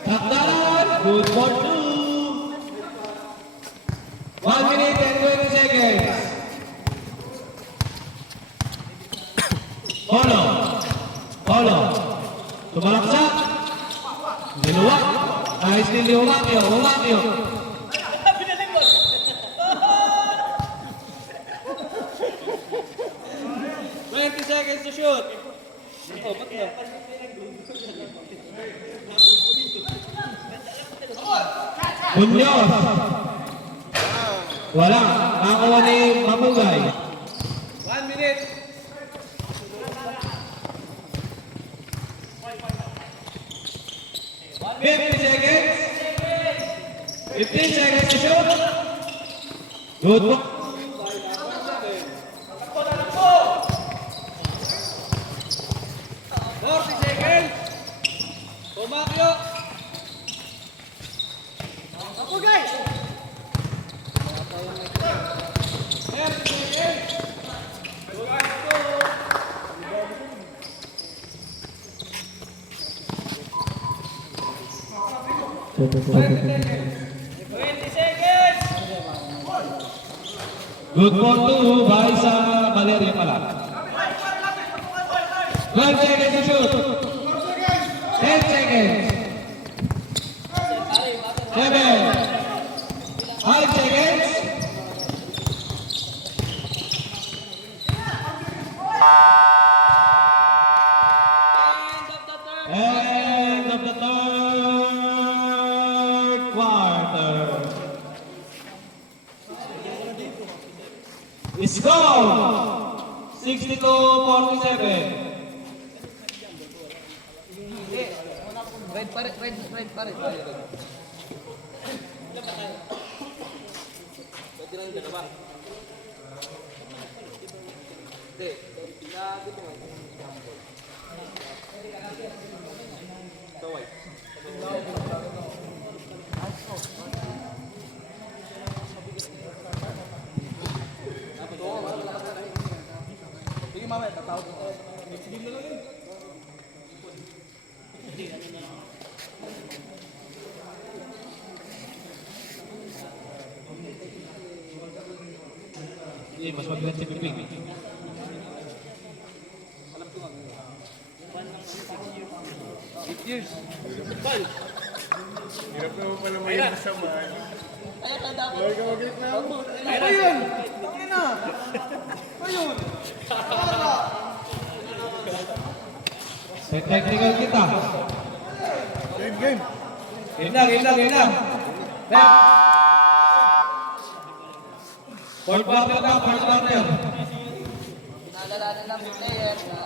Takdaran. Good for 2. 1 minute and 20 seconds. Polo. Polo. Tumalaksak. Niluwak. Ayos din ni Umakyo. Umakyo. 20 seconds to shoot. Oh, ba't na? Munoz. Wala. Nakakuha ni Mamugay. 1 minute. 50 seconds. 15 seconds to shoot. Good ball. 40 seconds. Pumakyo. Ako guys. 30 seconds. Good for 2 by sa Valeria pala. 12 seconds to shoot. 10 seconds. 7. 5 seconds. End of the third. End of the third quarter. Score 62-47. Red pa rin, red pa rin. Pwede lang yung dalawa. Hindi, pinagod mo. Kaway. mas mabigat si Piping. Hirap naman pala may masama. Ayan na dapat. Ayun! Tangin na! Ayun! Set technical kita. Game! Game na. Set. Fourth quarter na, fourth quarter. Pinaalalanan lang yung player na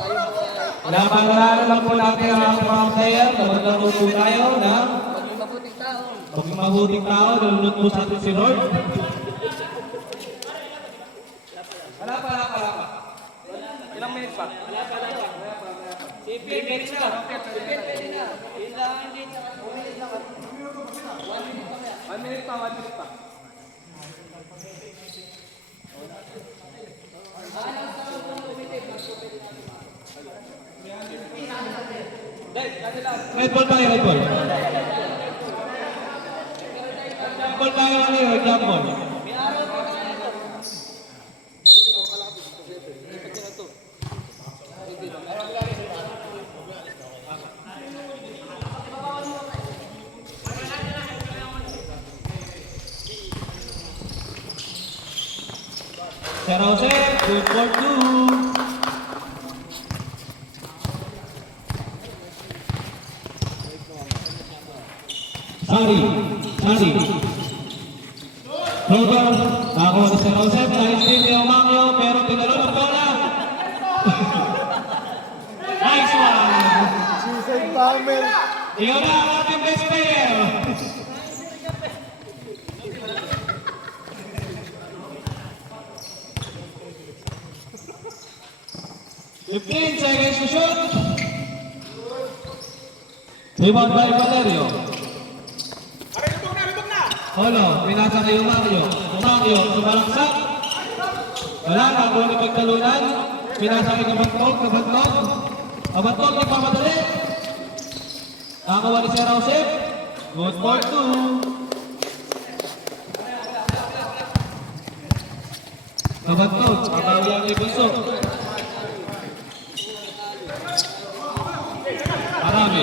tayo po ay Napaalala lang po natin ang mga player na maglaro po tayo na maging mabuting tao. maging mabuting tao, nalunod po sa atin si Lord. Wala pa. Ilang minutes pa? Si Pierre, pwede na. Si Pierre, pwede na. Yun lang, hindi. 1 minute pa. Red ball tayo, red ball. Jump ball tayo ngayon, jump ball. May araw pa tayo ito. Sir Jose, good for two. Sari. Roger, ako si Sir Jose, nice team ni Omangyo, pero tinalo ng bola. Nice one. Susan Palmer! Iyon na ang ating best player. Fifteen seconds to shoot. Rebound by Valerio. Lubog na! Holo, pinasa kay Umangyo. Sumalaksak. Wala na, buwan na pagtalunan. Pinasa kay Kabatlog. Kabatlog, nagpamadali. Nakakuha ni Sir Joseph. Good for two. Kabatlog, kabawi ang ibunso. Marami.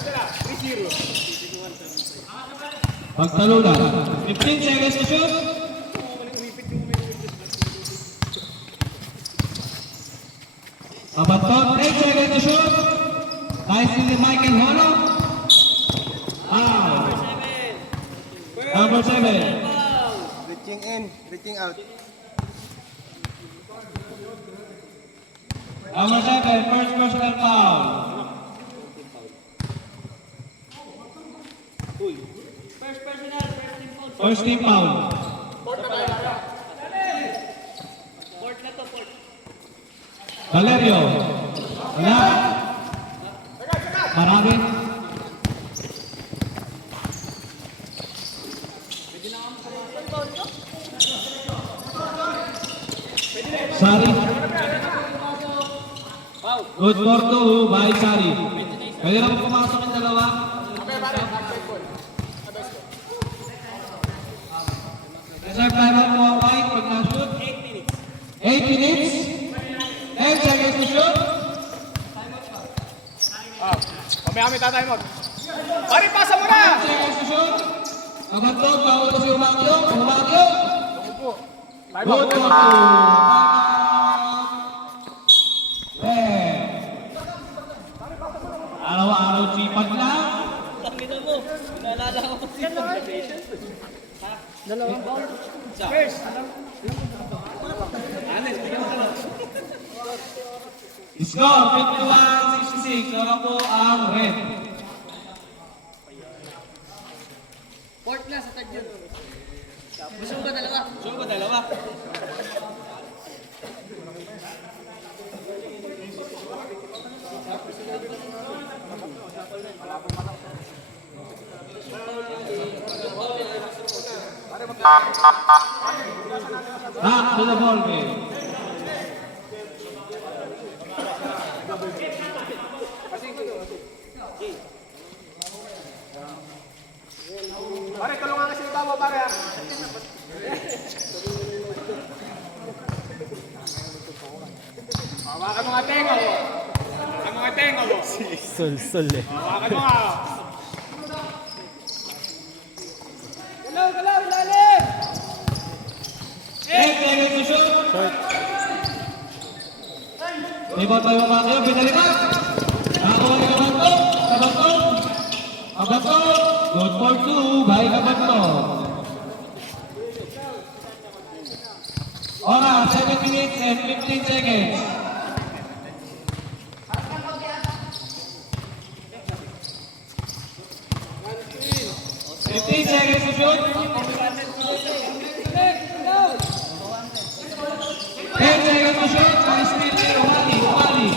Sila. 3-0. Pagtalunan. 15 seconds to shoot. Kabatlog, 8 seconds to shoot. Nice ni Michael Holo. Number 7. Reaching in, reaching out. Number 7, first personal foul. First team foul. Valerio. Wala. Marami. Sari. Good for two by Sari. Pwede na pumasok yung dalawa. Reserve timer mo ang white pag na-shoot. 8 minutes. 10 seconds to shoot. Mamaya tatay mo. Pare, pasa mo na! 10 seconds to shoot. Kabantog, bawal si Umangyo. Good for two. Araw-araw sipag lang. Tangina mo. Naalala ko si Pag-Graduation. Dalawang ball. First. Score 51-66. Wala po ang red. Fourth na sa tag yun. Busong ba dalawa? Back to the ball game. Pare, tulungan kasi ikaw mo, pare. tenga mo. Sul eh. Hawakan mo nga. Galaw, ilalim! 10 seconds to shoot. Short. Rebound tayo mga kayo, pinalipat. Nakakuha ni Kabantog. Kabantog. Good for 2 by Kabantog. Oras, 7 minutes and 15 seconds. Fifteen seconds to shoot. 10 seconds to shoot. Nice speed there, Umali.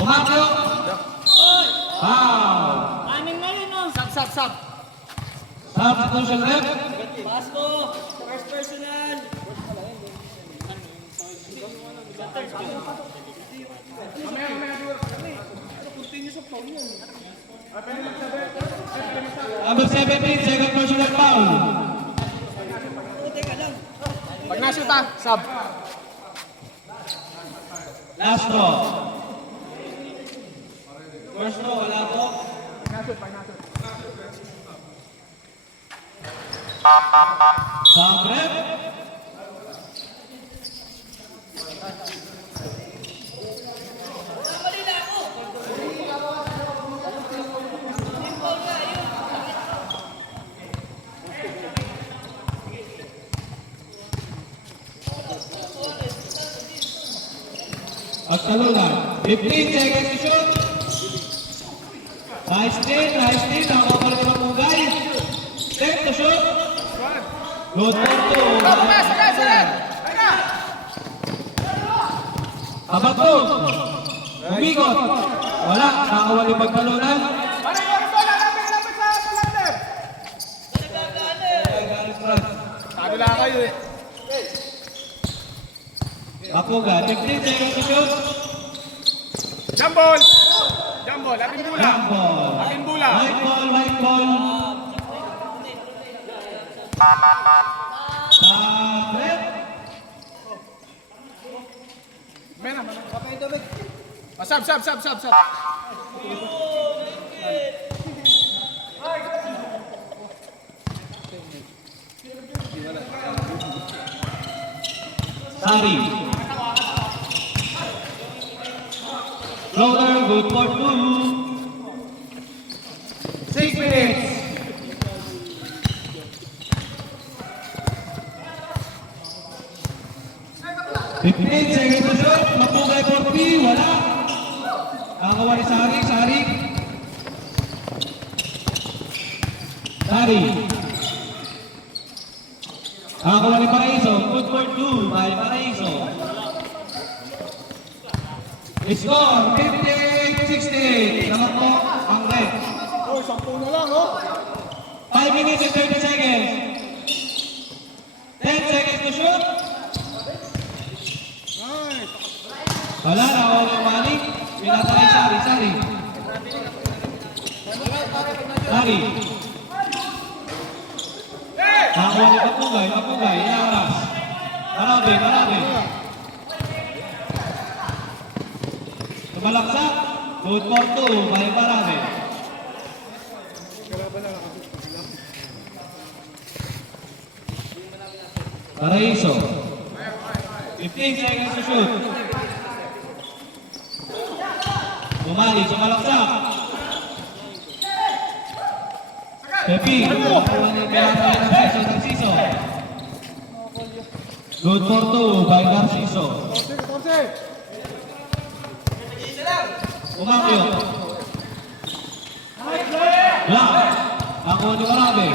Umakyo. Foul. Aning na rin, no? Sab. Substitution rep. Pasko, first personal. Number 17, second personal foul. Pag na-shoot ah, sub. Last draw. First draw, wala po. Sub rep. At talunan. 15 seconds to shoot. Nice steal. Nakakuha pa rin ng Pugay. 10 to shoot. Good for 2. Kabantog. Umikot. Wala. Nakakuha ni pagtalunan. Pare, yung bola, lapit sa palander. Sabi lang kayo eh. Kapuga. 15 seconds to shoot. Jump ball, lapin bula. Jump ball. Lapin bula. White ball. Sub rep. Mena. Sub. Sari. Floater, good for 2. 6 minutes. Fifteen seconds to shoot. Mapugay for 3. Wala. Nakakuha ni Sari. Nakakuha ni Paraiso. Good for 2 by Paraiso. Score 58-60. Naman po ang red. Oh, 10 na lang, oh. 5 minutes and 30 seconds. 10 seconds to shoot. Nice. Wala na ako ng mali. Pinatay Sari. Nakakuha ni Papugay. Inaras. Marami. Tumalaksak. Good for 2 by Marami. Paraiso. 15 seconds to shoot. Umali, sumalaksak. Pepi, nakakuha ni Narciso. Good for 2 by Narciso. 14. Umakyo. Black. Nakakuha ni Marami.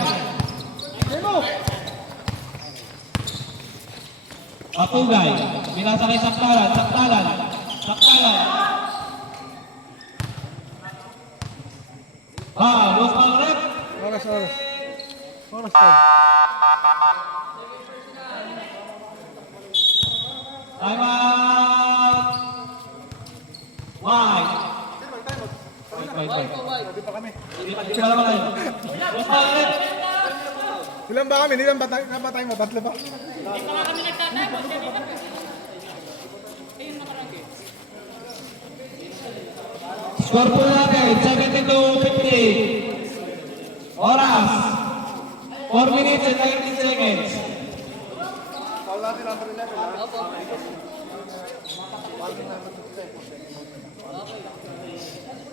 Papugay. Pinasakay saktalan. Lost ball rep. Oras. Time out. Wide. Hindi pa kami. Hindi pa naman tayo. Lost ball rep. Ilan ba kami? Ilan ba tayo? Tatlo ba? Hindi pa nga kami nagtatapos. Score po natin, 72-50. Oras, 4 minutes and 19 seconds.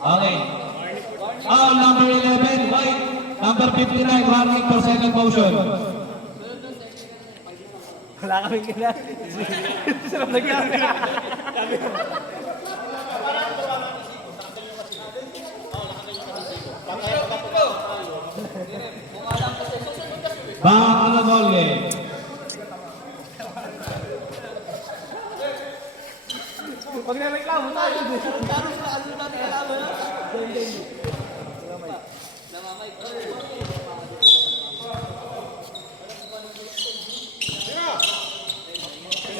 Okay. Foul number 11, white. Number 59, warning for second motion. Wala kaming kina. Sarap na kaya. Back to the ball game. Pag nareklamo tayo.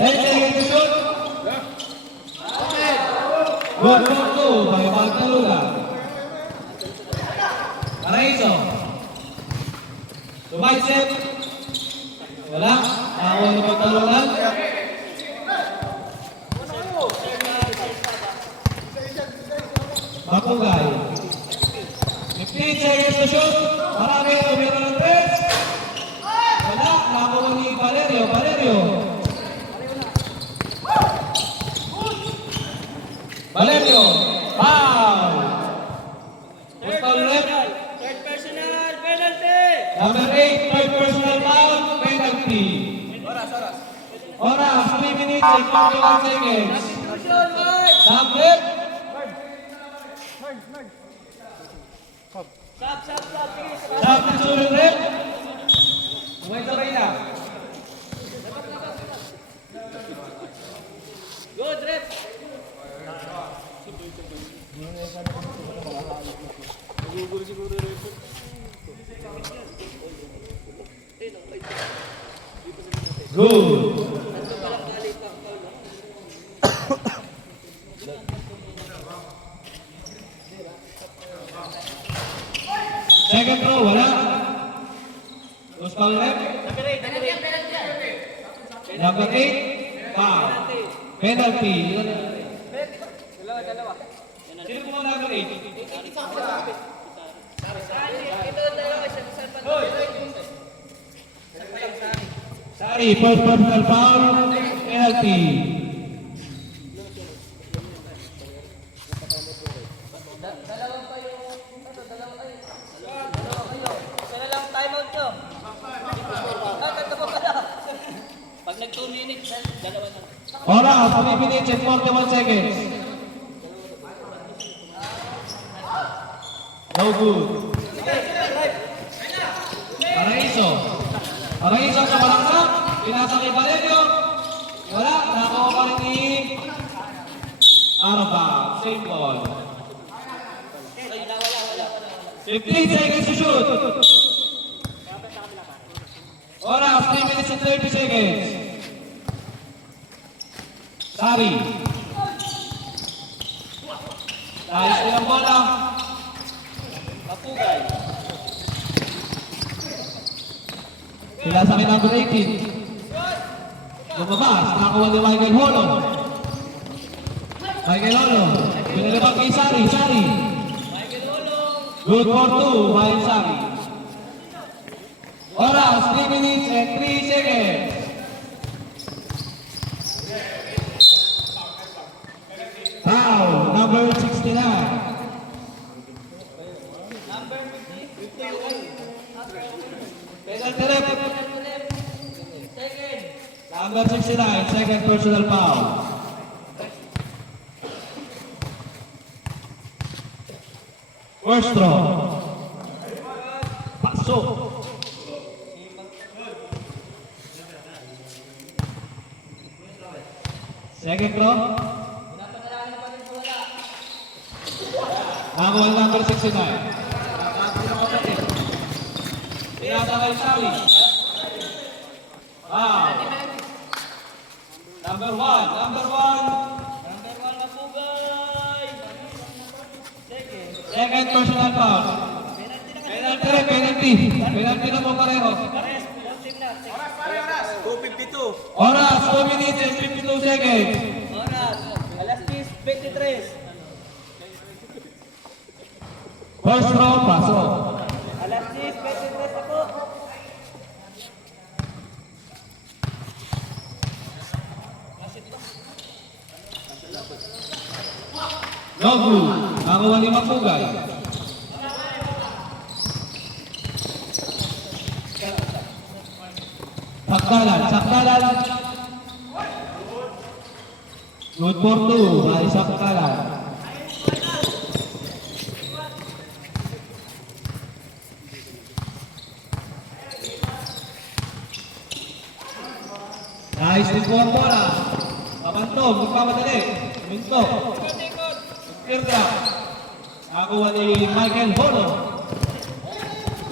Second to shoot. Good for two by Magdalena. Paraiso. Sumay-sip. Wala. Ako na Magdalena. Matugay. 15 seconds to shoot. Marami tumira ng 3. Wala. Nakuha ni Valerio. Valerio. Foul. Foul left. Third personal penalty. Number 8, third personal foul, penalty. Oras, 3 minutes and 41 seconds. Substitution, Mark. Sublet. Sub. Sige, Substitution rep. Sabay na. Good, rep. Good. Second row, wala. Post foul rep. Number 8, foul. Penalty. Dalawa. Sino po ang number 8? Ito dalawa, isa sa Sari, first personal foul, penalty. Dalawa pa yung... Dalawa kayo. Isa na lang timeout nyo. Tatlo pa pala. Pag nag 2 minutes, dalawa na. Oras, 3 minutes and 41 seconds. No good. Paraiso sa balaksak. Pinasa kay Valerio. Wala, nakuha pa rin ni Arba. Same ball. 15 seconds to shoot. Oras, 3 minutes and 30 seconds. Sari. Ayos ko yung bola. Papugay. Sila sa akin number 18. Lumabas, nakuha ni Michael Holo. Pinalibag kay Sari. Good for 2 by Sari. Oras, 3 minutes and 3 seconds. Foul, number 69. Penalty rep. Second. Number 69, second personal foul. First throw. Pasok. Second throw. Nakuha ang number 69. Pinasa kay Sally. Wow. Number 1. Number 1, Papugay. Second. Second personal foul. Penalty na po pareho. Pares, team na. Oras, 2:52. Oras, 2 minutes and 52 seconds. Oras. Alas 10:23. First row, pasok. Alas 10, pwede rest ako. No good. Nakakuha ni Mapugay. Sakdalan. Good for two. Ay sakdalan. Nice to score bola. Pabantog, magpamadali. Minto. Kirda. Nakakuha ni Michael Holo.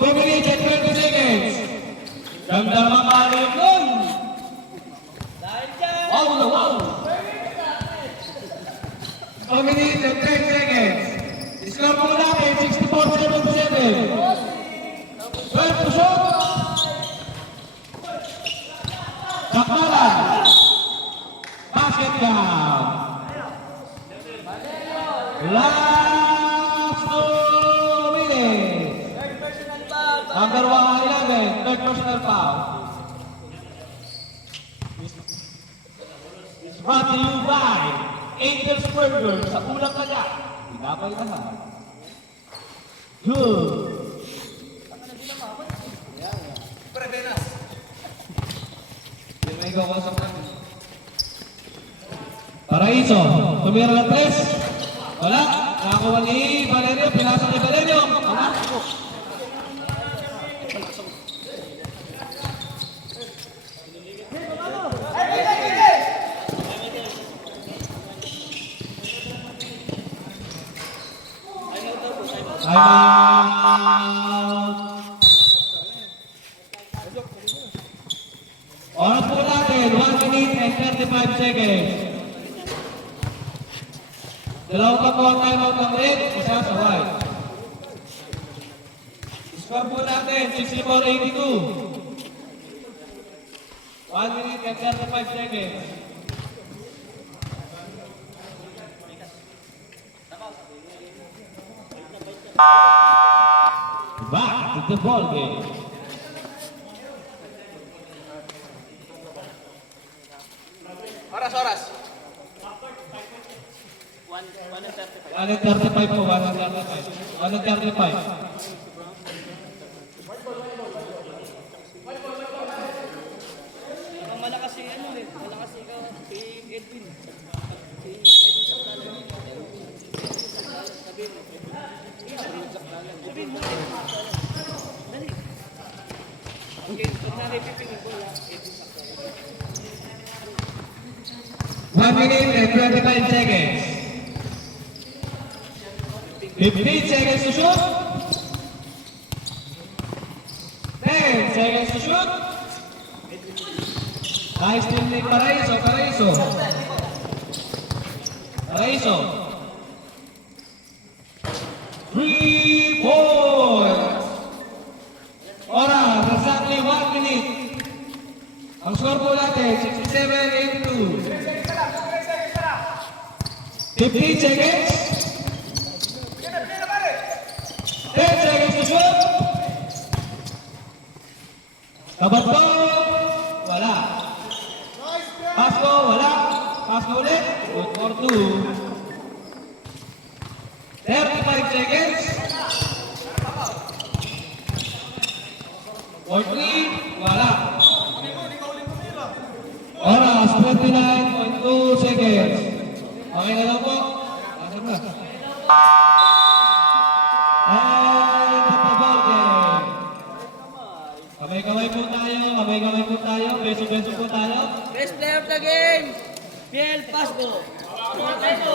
2 minutes and 20 seconds. Ganda naman kalim nun. Dahil dyan. Wow na wow. 2 minutes and 10 seconds. Score po natin, 64-77. 12 to shot. Sakmalan. Basket down. Last 2 minutes. Third personal foul. Number 111, third personal foul. It's brought to you by Angel's Burger sa ulang kanya. Pinapay lahat. Good. May gawa sa kanya. Paraiso, tumira ng 3. Wala. Nakakuha ni Valerio. Pinasa ni Valerio. Wala. Timeout. Oras po natin, 1 minute and 35 seconds. Dalawang kakuha timeout ng red, isa sa white. Score po natin, 64-82. 1 minute and 35 seconds. Back to the ball game. Oras. 135 po, 135. 135. Ang malakas si ano eh. Malakas ikaw. Si Edwin. Si Edwin Sakdalan. Sabihin mo. Sabihin mo. Dali. Okay, pag nalipipingin ko lang. Edwin Sakdalan. 1 minute and 25 seconds. 15 seconds to shoot. 10 seconds to shoot. Nice team ni Paraiso. 3 points. Oras, exactly 1 minute. Ang score po natin, 67-82. 15 seconds. 10 seconds to shoot. Tabato. Wala. Pasko, wala. Pasko ulit. Good for 2. 35 seconds. 40. Wala. Oras, 29.2 seconds. Okay na lang po. Pasok na. And the ball game. Kamay-kamay po tayo. Beso-beso po tayo. Best player of the game. Piel Pasco. Pasco.